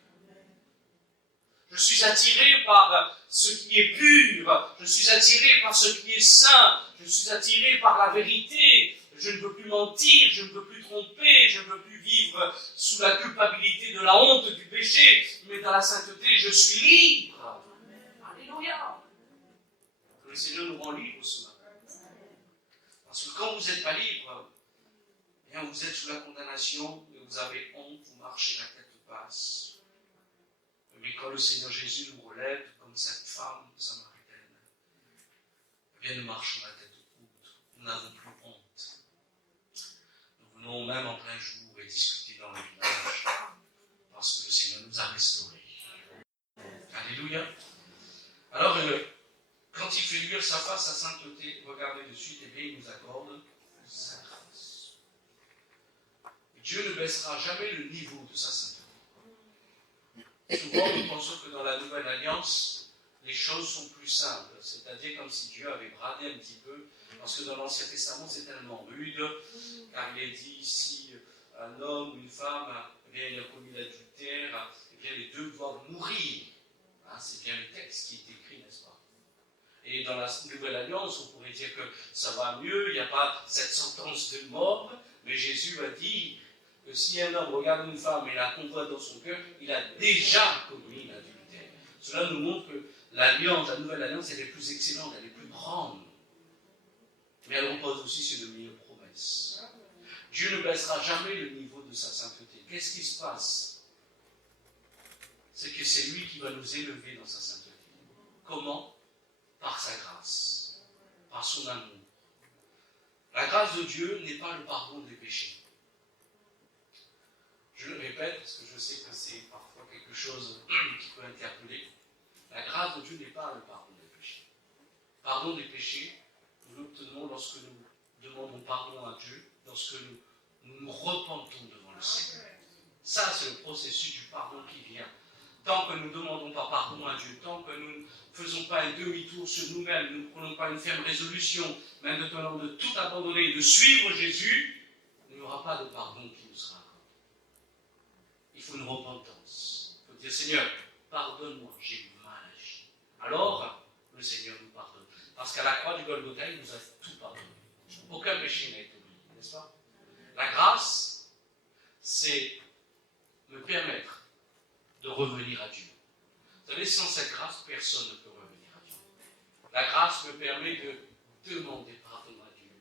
Je suis attiré par ce qui est pur. Je suis attiré par ce qui est saint. Je suis attiré par la vérité. Je ne veux plus mentir, je ne veux plus tromper, je ne veux plus vivre sous la culpabilité de la honte du péché, mais dans la sainteté, je suis libre. Alléluia. Que le Seigneur nous rend libres ce matin. Parce que quand vous n'êtes pas libre, eh bien vous êtes sous la condamnation, et vous avez honte, vous marchez la tête basse. Mais quand le Seigneur Jésus nous relève, comme cette femme samaritaine, eh bien nous marchons la tête haute. Nous n'avons plus honte. Nous venons même en plein jour et discuter dans le village, parce que le Seigneur nous a restaurés. Alléluia. Alors, quand il fait luire sa face, sa sainteté, regardez de suite, et bien il nous accorde sa grâce. Dieu ne baissera jamais le niveau de sa sainteté. Souvent, nous pensons que dans la Nouvelle Alliance, les choses sont plus simples. C'est-à-dire comme si Dieu avait bradé un petit peu, parce que dans l'Ancien Testament, c'est tellement rude, car il est dit, si un homme ou une femme il a commis l'adultère, eh bien les deux doivent mourir. Hein, c'est bien le texte qui est écrit, n'est-ce pas? Et dans la Nouvelle Alliance, on pourrait dire que ça va mieux, il n'y a pas cette sentence de mort, mais Jésus a dit que si un homme regarde une femme et la convoite dans son cœur, il a déjà commis l'adultère. Cela nous montre que l'alliance, la Nouvelle Alliance, elle est plus excellente, elle est plus grande. Mais elle repose aussi sur de meilleures promesses. Dieu ne baissera jamais le niveau de sa sainteté. Qu'est-ce qui se passe? C'est que c'est lui qui va nous élever dans sa sainteté. Comment? Par sa grâce, par son amour. La grâce de Dieu n'est pas le pardon des péchés. Je le répète parce que je sais que c'est parfois quelque chose qui peut interpeller. La grâce de Dieu n'est pas le pardon des péchés. Le pardon des péchés, nous l'obtenons lorsque nous demandons pardon à Dieu, lorsque nous repentons devant le Seigneur. Ça, c'est le processus du pardon qui vient. Tant que nous ne demandons pas pardon à Dieu, tant que nous ne faisons pas un demi-tour sur nous-mêmes, nous ne prenons pas une ferme résolution, maintenant de tout abandonner et de suivre Jésus, il n'y aura pas de pardon qui nous sera accordé. Il faut une repentance. Il faut dire, Seigneur, pardonne-moi, j'ai mal agi. Alors, le Seigneur nous pardonne. Parce qu'à la croix du Golgotha, il nous a tout pardonné. Aucun péché n'a été oublié, n'est-ce pas? La grâce, c'est me permettre de revenir à Dieu. Vous savez, sans cette grâce, personne ne peut revenir à Dieu. La grâce me permet de demander pardon à Dieu.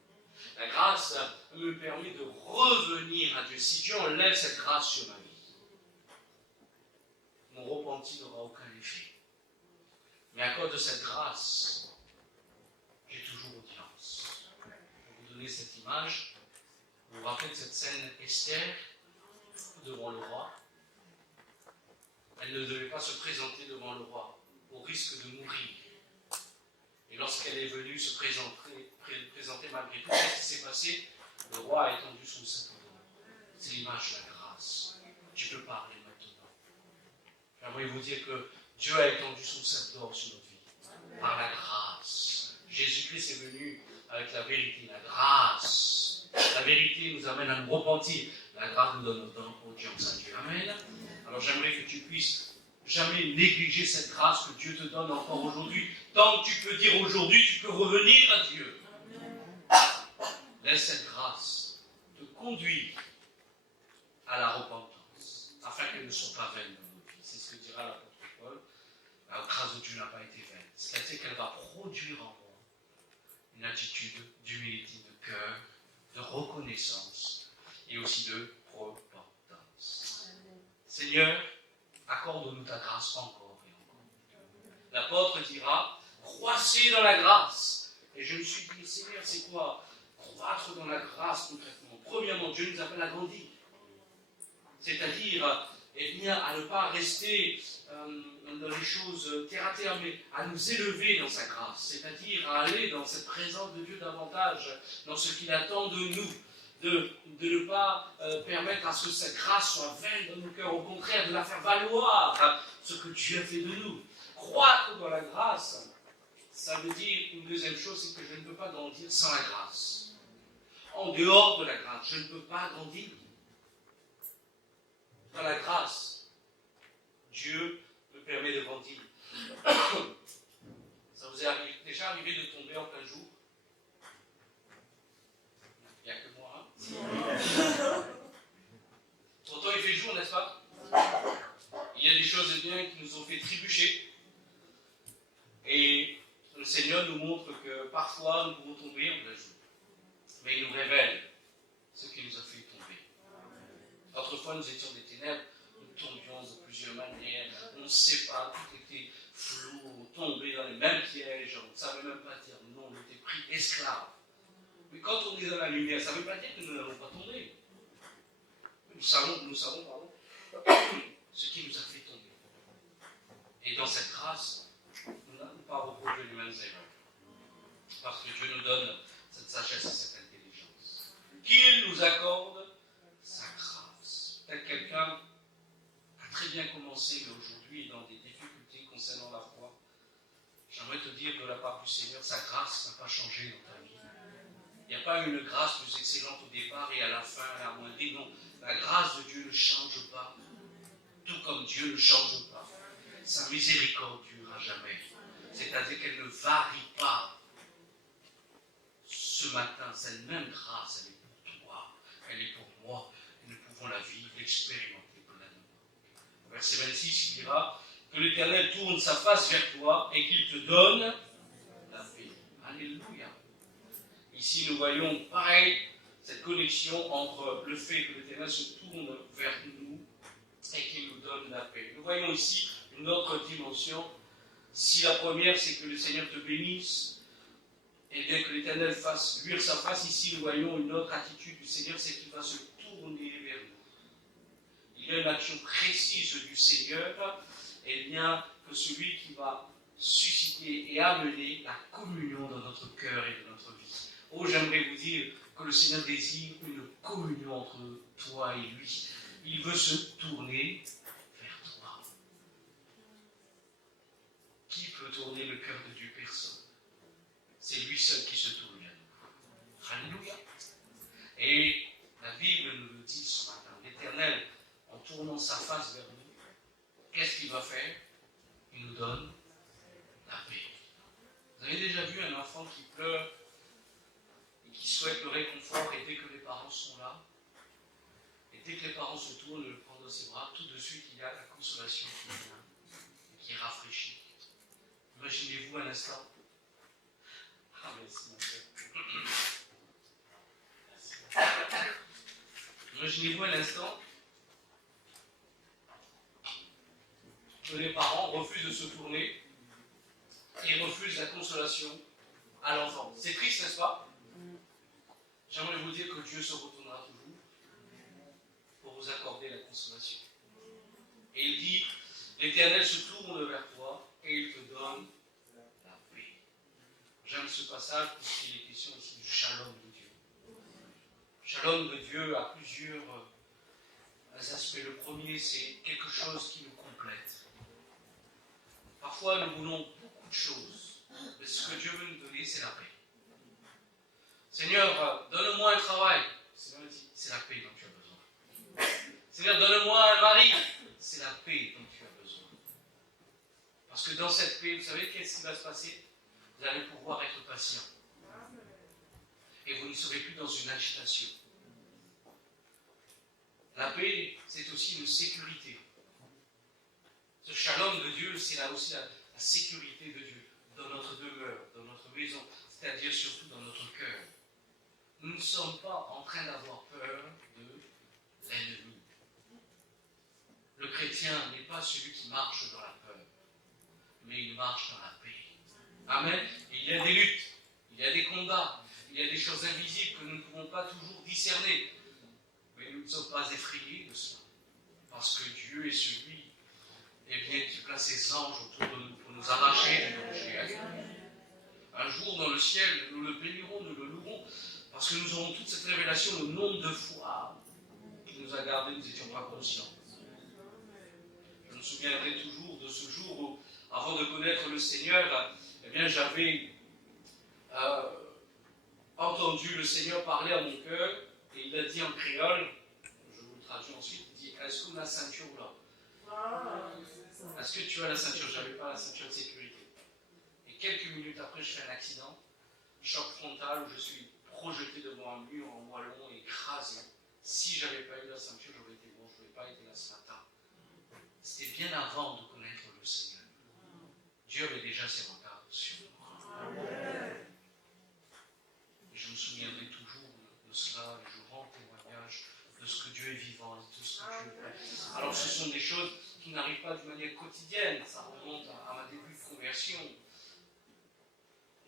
La grâce me permet de revenir à Dieu. Si Dieu enlève cette grâce sur ma vie, mon repenti n'aura aucun effet. Mais à cause de cette grâce, j'ai toujours audience. Pour vous donner cette image, vous vous rappelez de cette scène Esther devant le roi. Elle ne devait pas se présenter devant le roi, au risque de mourir. Et lorsqu'elle est venue se présenter malgré tout, qu'est-ce qui s'est passé? Le roi a étendu son sac d'or. C'est l'image de la grâce. Tu peux parler maintenant. J'aimerais vous dire que Dieu a étendu son sac d'or sur notre vie, par la grâce. Jésus-Christ est venu avec la vérité, la grâce. La vérité nous amène à nous repentir. La grâce nous donne audience à Dieu. Amen. Alors j'aimerais que tu puisses jamais négliger cette grâce que Dieu te donne encore aujourd'hui. Tant que tu peux dire aujourd'hui, tu peux revenir à Dieu. Laisse cette grâce te conduire à la repentance, afin qu'elle ne soit pas vaine dans nos vies. C'est ce que dira l'apôtre Paul. La grâce de Dieu n'a pas été vaine. C'est-à-dire qu'elle va produire en moi une attitude d'humilité de cœur, de reconnaissance et aussi de repentance. Seigneur, accorde-nous ta grâce encore et encore. L'apôtre dira, croissez dans la grâce. Et je me suis dit, Seigneur, c'est quoi croître dans la grâce concrètement? Premièrement, Dieu nous appelle à grandir. C'est-à-dire, à ne pas rester dans les choses terre à terre, mais à nous élever dans sa grâce. C'est-à-dire à aller dans cette présence de Dieu davantage, dans ce qu'il attend de nous. De ne pas permettre à ce que cette grâce soit vaine dans nos cœurs, au contraire, de la faire valoir, ce que Dieu a fait de nous. Croître dans la grâce, ça veut dire une deuxième chose, c'est que je ne peux pas grandir sans la grâce. En dehors de la grâce, je ne peux pas grandir. Dans la grâce, Dieu me permet de grandir. Ça vous est déjà arrivé de tomber en plein jour? Il n'y a que moi, hein? Pourtant, il fait jour, n'est-ce pas? Il y a des choses bien qui nous ont fait trébucher. Et le Seigneur nous montre que parfois, nous pouvons tomber en plein jour. Mais il nous révèle ce qui nous a fait tomber. Autrefois, nous étions des ténèbres, nous tombions de plusieurs manières, on ne sait pas, tout était flou, on tombait dans les mêmes pièges, on ne savait même pas dire non, on était pris esclaves. Mais quand on est dans la lumière, ça ne veut pas dire que nous n'allons pas tomber. Nous savons, ce qui nous a fait tomber. Et dans cette grâce, nous n'allons pas reproduire les mêmes erreurs. Parce que Dieu nous donne cette sagesse et cette intelligence. Qu'il nous accorde sa grâce. Peut-être quelqu'un a très bien commencé, mais aujourd'hui est dans des difficultés concernant la foi. J'aimerais te dire de la part du Seigneur, sa grâce n'a pas changé dans ta vie. Il n'y a pas une grâce plus excellente au départ et à la fin, à la moindre. Non, la grâce de Dieu ne change pas. Tout comme Dieu ne change pas. Sa miséricorde durera jamais. C'est-à-dire qu'elle ne varie pas. Ce matin, cette même grâce, elle est pour toi, elle est pour moi. Et nous pouvons la vivre, l'expérimenter pleinement. Verset 26, il dira que l'Éternel tourne sa face vers toi et qu'il te donne la paix. Alléluia. Ici, nous voyons pareil, cette connexion entre le fait que l'Éternel se tourne vers nous et qu'il nous donne la paix. Nous voyons ici une autre dimension. Si la première, c'est que le Seigneur te bénisse, et bien que l'Éternel fasse luire sa face, ici nous voyons une autre attitude du Seigneur, c'est qu'il va se tourner vers nous. Il y a une action précise du Seigneur, et bien que celui qui va susciter et amener la communion dans notre cœur et dans notre vie. Oh, j'aimerais vous dire que le Seigneur désire une communion entre toi et lui. Il veut se tourner vers toi. Qui peut tourner le cœur de Dieu? Personne. C'est lui seul qui se tourne vers nous. Alléluia. Et la Bible nous le dit ce matin. L'Éternel, en tournant sa face vers nous, qu'est-ce qu'il va faire? Il nous donne la paix. Vous avez déjà vu un enfant qui pleure et qui souhaite le réconfort et dès que les parents sont là, Et dès que les parents se tournent, le prennent dans ses bras, tout de suite il y a la consolation qui vient et qui rafraîchit. Imaginez-vous un instant. Ah, merci mon frère. Imaginez-vous un instant que les parents refusent de se tourner et refusent la consolation à l'enfant. C'est triste, n'est-ce pas? J'aimerais vous dire que Dieu se retournera toujours pour vous accorder la consolation. Et il dit, l'Éternel se tourne vers toi et il te donne la paix. J'aime ce passage parce qu'il est question ici du shalom de Dieu. Shalom de Dieu a plusieurs aspects. Le premier, c'est quelque chose qui nous complète. Parfois, nous voulons beaucoup de choses, mais ce que Dieu veut nous donner, c'est la paix. Seigneur, donne-moi un travail. Seigneur dit, c'est la paix dont tu as besoin. Seigneur, donne-moi un mari. C'est la paix dont tu as besoin. Parce que dans cette paix, vous savez qu'est-ce qui va se passer? Vous allez pouvoir être patient. Et vous ne serez plus dans une agitation. La paix, c'est aussi une sécurité. Ce shalom de Dieu, c'est là aussi la sécurité de Dieu dans notre demeure, dans notre maison, c'est-à-dire surtout dans notre cœur. Nous ne sommes pas en train d'avoir peur de l'ennemi. Le chrétien n'est pas celui qui marche dans la peur, mais il marche dans la paix. Amen. Il y a des luttes, il y a des combats, il y a des choses invisibles que nous ne pouvons pas toujours discerner. Mais nous ne sommes pas effrayés de cela. Parce que Dieu est celui qui place ses anges autour de nous pour nous arracher du danger. Un jour dans le ciel, nous le bénirons, nous le louerons, parce que nous aurons toute cette révélation, le nombre de fois qu'il nous a gardés, nous n'étions pas conscients. Je me souviendrai toujours de ce jour où, avant de connaître le Seigneur, j'avais entendu le Seigneur parler à mon cœur, et il a dit en créole, je vous le traduis ensuite, il dit, est-ce qu'on a la ceinture là? Est-ce que tu as la ceinture? Je n'avais pas la ceinture de sécurité. Et quelques minutes après, je fais un accident, choc frontal, où je suis projeté devant un mur en moellon et écrasé. Si je n'avais pas eu la ceinture, j'aurais été bon, je n'aurais pas été là ce matin. C'était bien avant de connaître le Seigneur. Dieu avait déjà ses regards sur moi. Et je me souviendrai toujours de cela, et je rends témoignage de ce que Dieu est vivant, de tout ce que Dieu fait. Alors ce sont des choses qui n'arrivent pas de manière quotidienne, ça remonte à ma début de conversion.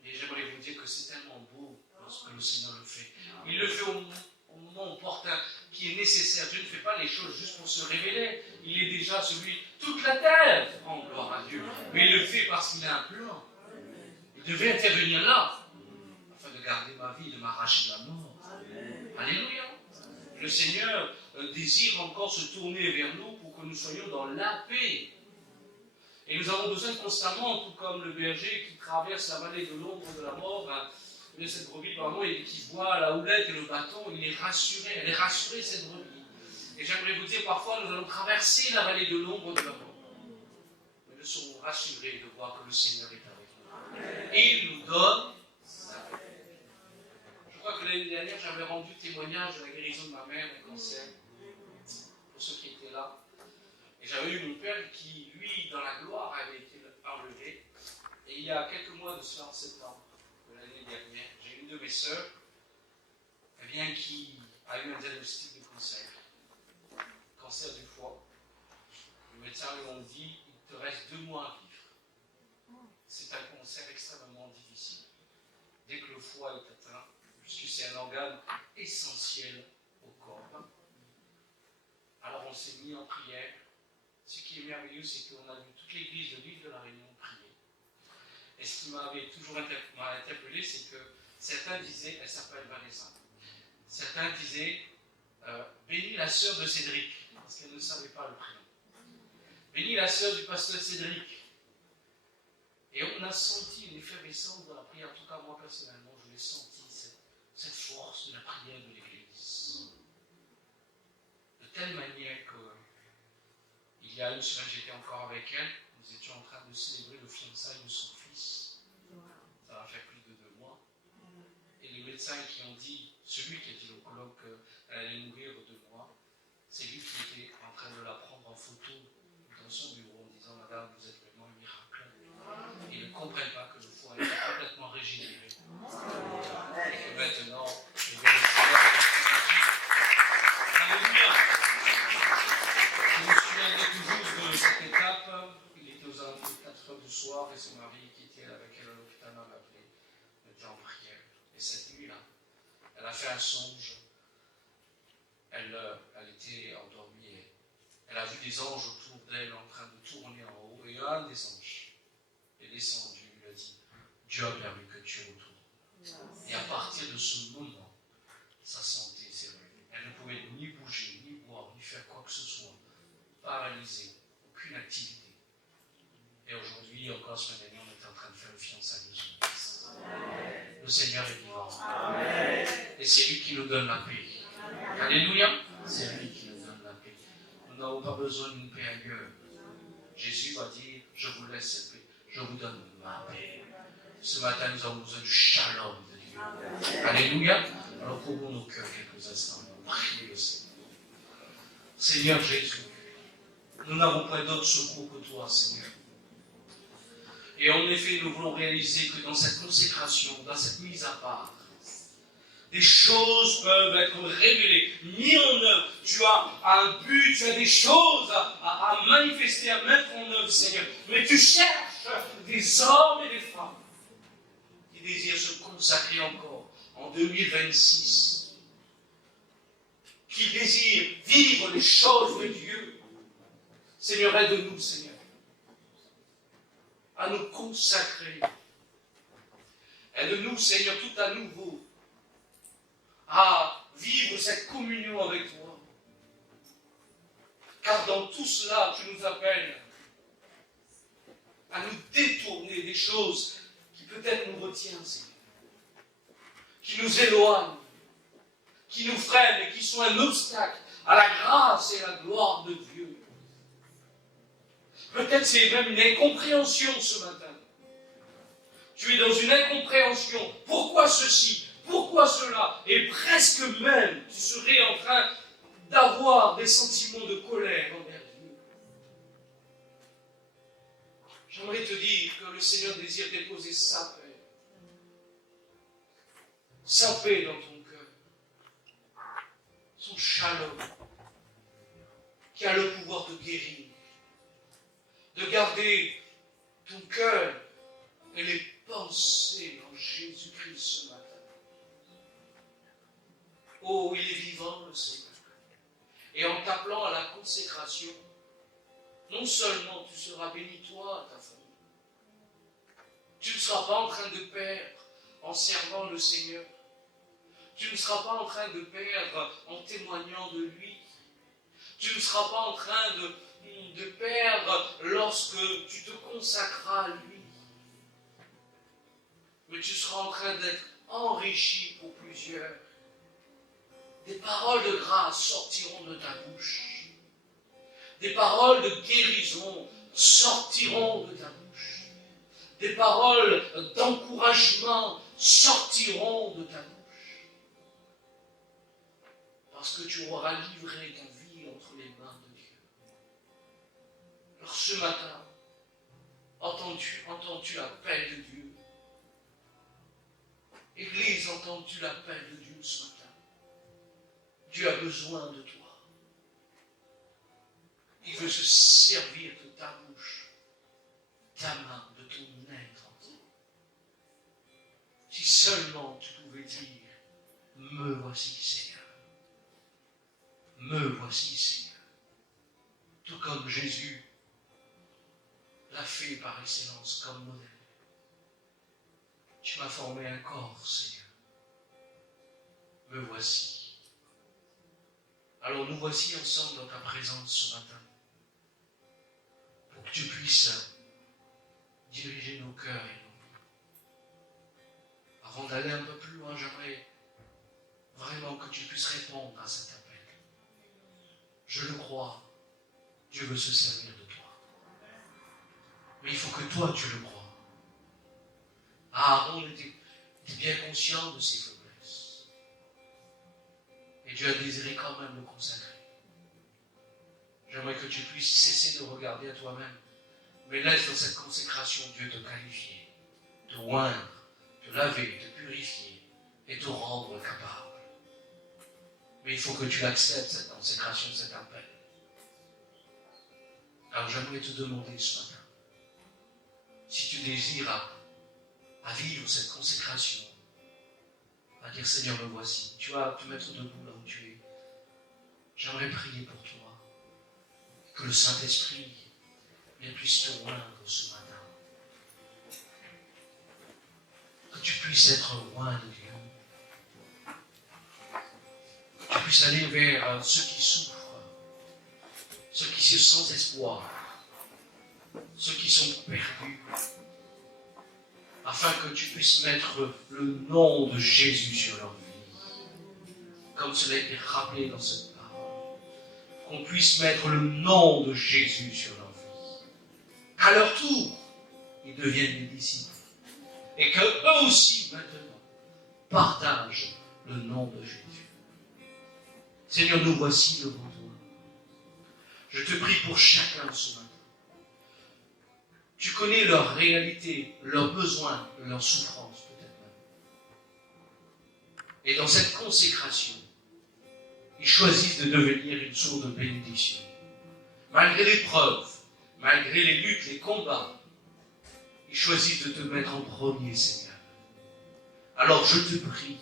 Et j'aimerais vous dire que c'est tellement beau lorsque le Seigneur le fait. Il le fait au moment opportun qui est nécessaire. Dieu ne fait pas les choses juste pour se révéler. Il est déjà celui, toute la terre rend gloire à Dieu. Mais il le fait parce qu'il a un plan. Il devait intervenir là, afin de garder ma vie, de m'arracher de la mort. Alléluia. Le Seigneur désire encore se tourner vers nous pour que nous soyons dans la paix. Et nous avons besoin constamment, tout comme le berger qui traverse la vallée de l'ombre de la mort, cette brebis, pardon, et qui voit la houlette et le bâton, il est rassuré, elle est rassurée cette brebis. Et j'aimerais vous dire, parfois nous allons traverser la vallée de l'ombre de la mort. Mais nous serons rassurés de voir que le Seigneur est avec nous. Et il nous donne sa paix. Je crois que l'année dernière, j'avais rendu témoignage de la guérison de ma mère d'un cancer, pour ceux qui étaient là. Et j'avais eu mon père qui, lui, dans la gloire, avait été enlevé. Et il y a quelques mois de cela, en septembre de l'année dernière, j'ai une de mes sœurs qui a eu un diagnostic de cancer. Cancer du foie. Les médecins lui ont dit, il te reste 2 mois à vivre. C'est un cancer extrêmement difficile. Dès que le foie est atteint, puisque c'est un organe essentiel au corps. Alors on s'est mis en prière. Ce qui est merveilleux, c'est qu'on a vu toute l'église de l'île de la Réunion prier. Et ce qui m'avait toujours interpellé, c'est que certains disaient, elle s'appelle Vanessa, certains disaient, bénis la sœur de Cédric, parce qu'elle ne savait pas le prénom. Bénis la sœur du pasteur Cédric. Et on a senti une effervescence dans la prière, en tout cas moi personnellement, je l'ai senti, cette force de la prière de l'église. De telle manière que il y a une semaine, j'étais encore avec elle. Nous étions en train de célébrer le fiançailles de son fils. Ça va faire plus de 2 mois. Et les médecins qui ont dit, celui qui a dit au colloque qu'elle allait mourir de 2 mois, juif qui était en train de la prendre en photo dans son bureau en disant Madame, vous êtes vraiment un miracle. Ils ne comprennent pas que le foie est complètement régénéré. Et que maintenant, je vais le Seigneur. Alléluia. Je me souviendrai toujours de cette étape. Il était aux alentours de 4 heures du soir et son mari qui était avec elle à l'hôpital m'a appelé. Elle était en prière. Et cette nuit-là, elle a fait un songe. Elle était endormie et elle a vu des anges autour d'elle en train de tourner en haut. Et un des anges est descendu, il lui a dit Dieu a permis que tu retournes. Et à partir de ce moment, sa santé s'est relevée. Elle ne pouvait ni bouger, ni boire, ni faire quoi que ce soit. Paralysée, aucune activité. Et aujourd'hui, encore ce matin, on est en train de faire le fiançailles de son fils. Le Seigneur est vivant. Amen. Et c'est lui qui nous donne la paix. Alléluia. C'est lui qui nous donne la paix. Nous n'avons pas besoin d'une paix ailleurs. Jésus va dire, je vous laisse cette paix. Je vous donne ma paix. Ce matin, nous avons besoin du shalom de Dieu. Alléluia. Alors, couvrons nos cœurs quelques instants. Priez le Seigneur. Seigneur Jésus, nous n'avons pas d'autre secours que toi, Seigneur. Et en effet, nous voulons réaliser que dans cette consécration, dans cette mise à part, des choses peuvent être révélées, mises en œuvre. Tu as un but, tu as des choses à manifester, à mettre en œuvre, Seigneur. Mais tu cherches des hommes et des femmes qui désirent se consacrer encore en 2026, qui désirent vivre les choses de Dieu. Seigneur, aide-nous, Seigneur, à nous consacrer. Aide-nous, Seigneur, tout à nouveau, à vivre cette communion avec toi. Car dans tout cela, tu nous appelles à nous détourner des choses qui peut-être nous retiennent, Seigneur, qui nous éloignent, qui nous freinent et qui sont un obstacle à la grâce et à la gloire de Dieu. Peut-être c'est même une incompréhension ce matin. Tu es dans une incompréhension. Pourquoi ceci? Pourquoi cela? Et presque même, tu serais en train d'avoir des sentiments de colère envers Dieu. J'aimerais te dire que le Seigneur désire déposer sa paix. Sa paix dans ton cœur. Son shalom. Qui a le pouvoir de guérir. De garder ton cœur et les pensées en Jésus-Christ ce matin. Oh, il est vivant, le Seigneur. Et en t'appelant à la consécration, non seulement tu seras béni, toi, ta famille, tu ne seras pas en train de perdre en servant le Seigneur. Tu ne seras pas en train de perdre en témoignant de lui. Tu ne seras pas en train de perdre lorsque tu te consacreras à lui. Mais tu seras en train d'être enrichi pour plusieurs. Des paroles de grâce sortiront de ta bouche. Des paroles de guérison sortiront de ta bouche. Des paroles d'encouragement sortiront de ta bouche. Parce que tu auras livré ta vie entre les mains de Dieu. Alors ce matin, entends-tu l'appel de Dieu? Église, entends-tu l'appel de Dieu ce matin? Dieu a besoin de toi. Il veut se servir de ta bouche, ta main, de ton être entier. Si seulement tu pouvais dire, me voici Seigneur. Me voici Seigneur. Tout comme Jésus l'a fait par excellence comme modèle. Tu m'as formé un corps, Seigneur. Me voici. Alors nous voici ensemble dans ta présence ce matin. Pour que tu puisses diriger nos cœurs et nos vies. Avant d'aller un peu plus loin, j'aimerais vraiment que tu puisses répondre à cet appel. Je le crois. Dieu veut se servir de toi. Mais il faut que toi, tu le crois. Aaron était bien conscient de ses faiblesses. Et Dieu a désiré quand même le consacrer. J'aimerais que tu puisses cesser de regarder à toi-même, mais laisse dans cette consécration Dieu te qualifier, te oindre, te laver, te purifier et te rendre capable. Mais il faut que tu acceptes cette consécration, cet appel. Alors j'aimerais te demander ce matin, si tu désires à vivre cette consécration, à dire Seigneur, me voici, tu vas te mettre debout là où tu es. J'aimerais prier pour toi, que le Saint-Esprit puisse te oindre ce matin. Que tu puisses être loin de Dieu. Que tu puisses aller vers ceux qui souffrent, ceux qui sont sans espoir, ceux qui sont perdus, afin que tu puisses mettre le nom de Jésus sur leur vie, comme cela a été rappelé dans cette parole, qu'on puisse mettre le nom de Jésus sur leur vie. Qu'à leur tour, ils deviennent des disciples. Et qu'eux aussi, maintenant, partagent le nom de Jésus. Seigneur, nous voici devant toi. Je te prie pour chacun ce matin. Tu connais leur réalité, leurs besoins, leurs souffrances, peut-être même. Et dans cette consécration, ils choisissent de devenir une source de bénédiction. Malgré l'épreuve, malgré les luttes, les combats, ils choisissent de te mettre en premier, Seigneur. Alors je te prie,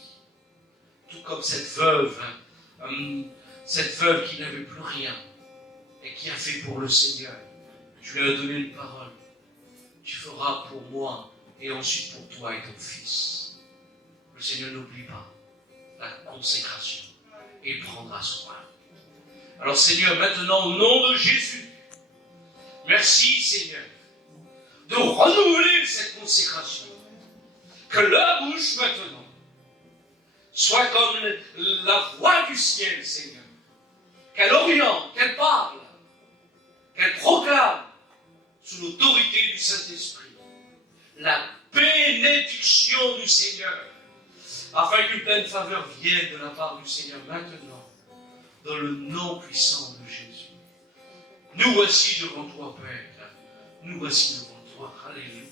tout comme cette veuve qui n'avait plus rien et qui a fait pour le Seigneur, tu lui as donné une parole. Tu feras pour moi et ensuite pour toi et ton fils. Le Seigneur n'oublie pas la consécration et prendra soin. Alors Seigneur, maintenant au nom de Jésus, merci Seigneur de renouveler cette consécration. Que leur bouche maintenant soit comme la voix du ciel, Seigneur. Qu'elle oriente, qu'elle parle, qu'elle proclame sous l'autorité du Saint-Esprit la bénédiction du Seigneur, afin qu'une pleine faveur vienne de la part du Seigneur maintenant, dans le nom puissant de Jésus. Nous voici devant toi, Père. Nous voici devant toi. Alléluia.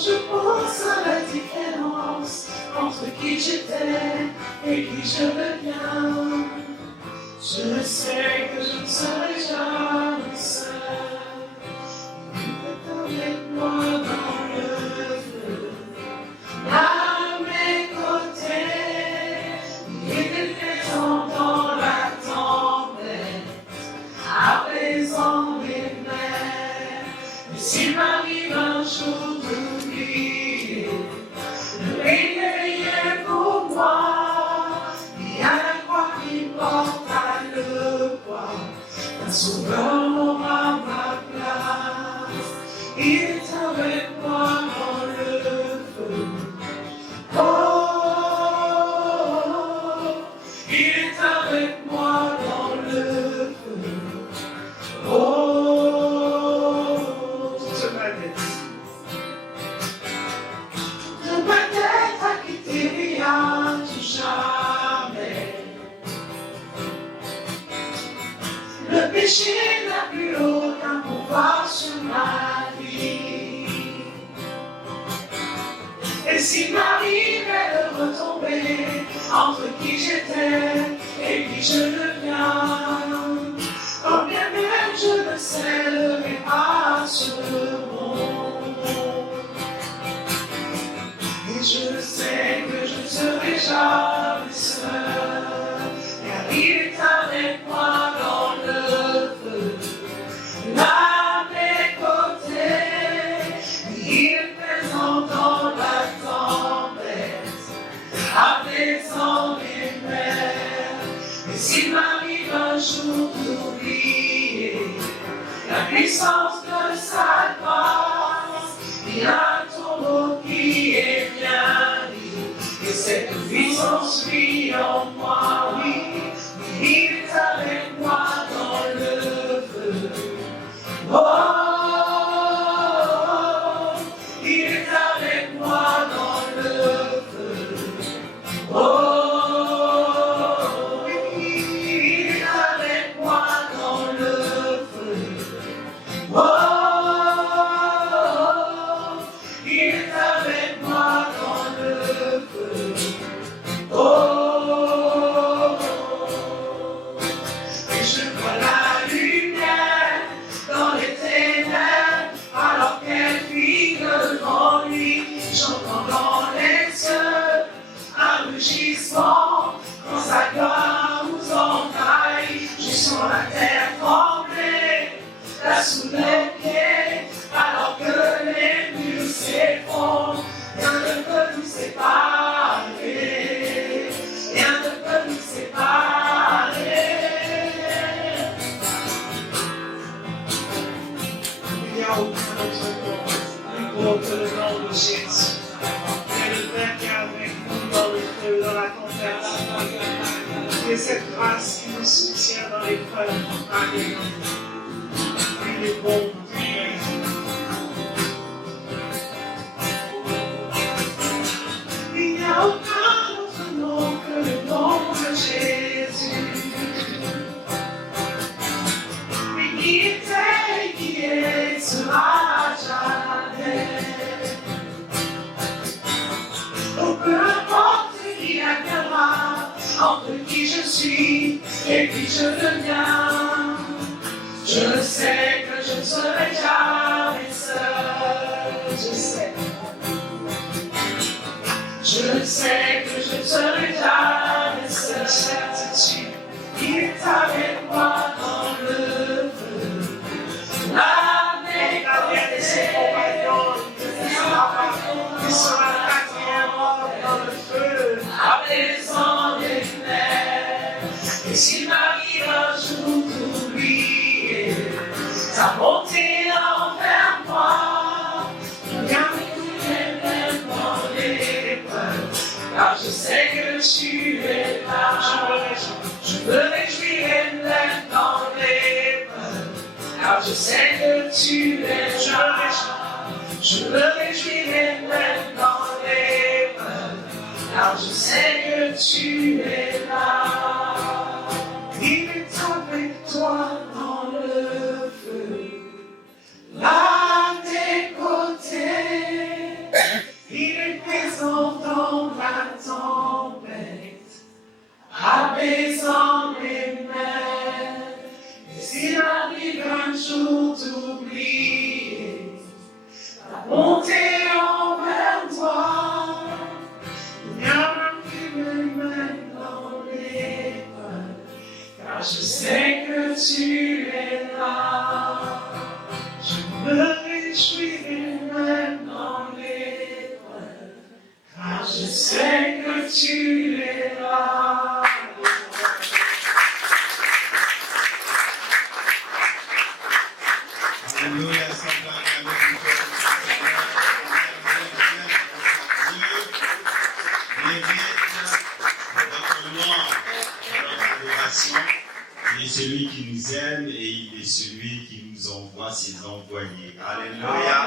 Je pense à la différence entre qui j'étais et qui je deviens. Je sais que je ne serai jamais seul. Il est avec moi dans le feu, à mes côtés. Il est présent dans la tempête, apaisant les mers. Mais s'il m'arrive un jour Sauveur aura ma place, il est avec moi dans le feu. Oh, il est avec moi dans le feu. Oh, toute ma tête a quitté rien du jamais. Le péché n'a plus aucun pouvoir sur ma vie. Et s'il m'arrivait de retomber entre qui j'étais et qui je deviens, quand bien même je ne scellerai pas ce monde. Et je sais que je ne serai jamais seul, car il est avec moi dans le feu, à mes côtés, il est présent dans la puissance de sa grâce. Il a ton nom qui est bien dit, et cette puissance vit en moi, oui. Il est avec moi dans le feu. Oh, il est avec moi dans le feu. Oh, oui, il est avec moi dans le feu. Oh, il est avec moi dans le feu. Oh, et je vois la lumière dans les ténèbres, alors qu'elle vit devant lui. J'entends dans les cieux un rugissement quand sa gloire nous envahit. Je sens la terre trembler là sous les pieds, alors que les murs s'effondrent. Rien ne peut nous séparer, rien ne peut nous séparer. Il n'y a aucun autre nom plus beau que le nom de Jésus. C'est le Père qui est avec nous dans le feu, dans la tempête. C'est cette grâce qui nous soutient dans l'épreuve. Alléluia. Il est bon, notre Père. Il n'y a aucun autre nom que le nom de Jésus. Lui qui était et qui est, sera jamais. Oh, peu importe qui adviendra, entre qui je suis et qui je deviens, je sais que je ne serai jamais seul. Je sais que je ne serai jamais seul. Certitude, il est avec moi dans le feu. L'année de ses compagnons, il sera la quatrième mort dans le feu, apaisant les mers. Et s'il m'arrive un jour d'oublier ta bonté envers moi, regarde-moi même dans l'épreuve, car je sais que tu es là. Je me réjouirai même dans l'épreuve, car je sais que tu es là. Je me réjouirai même dans l'épreuve, car je sais que tu es là. Il est avec toi dans le feu, là à tes côtés. Il est présent dans la tempête, apaisant les mers. Et s'il arrive un jour d'oublier ta bonté envers toi, il n'y a plus même dans l'épreuve, car je sais que tu es là. Je me réjouirai même dans l'épreuve, car je sais que tu es là. Alléluia, Seigneur, avec il est celui qui nous aime et il est celui qui nous envoie ses envoyés. Alléluia.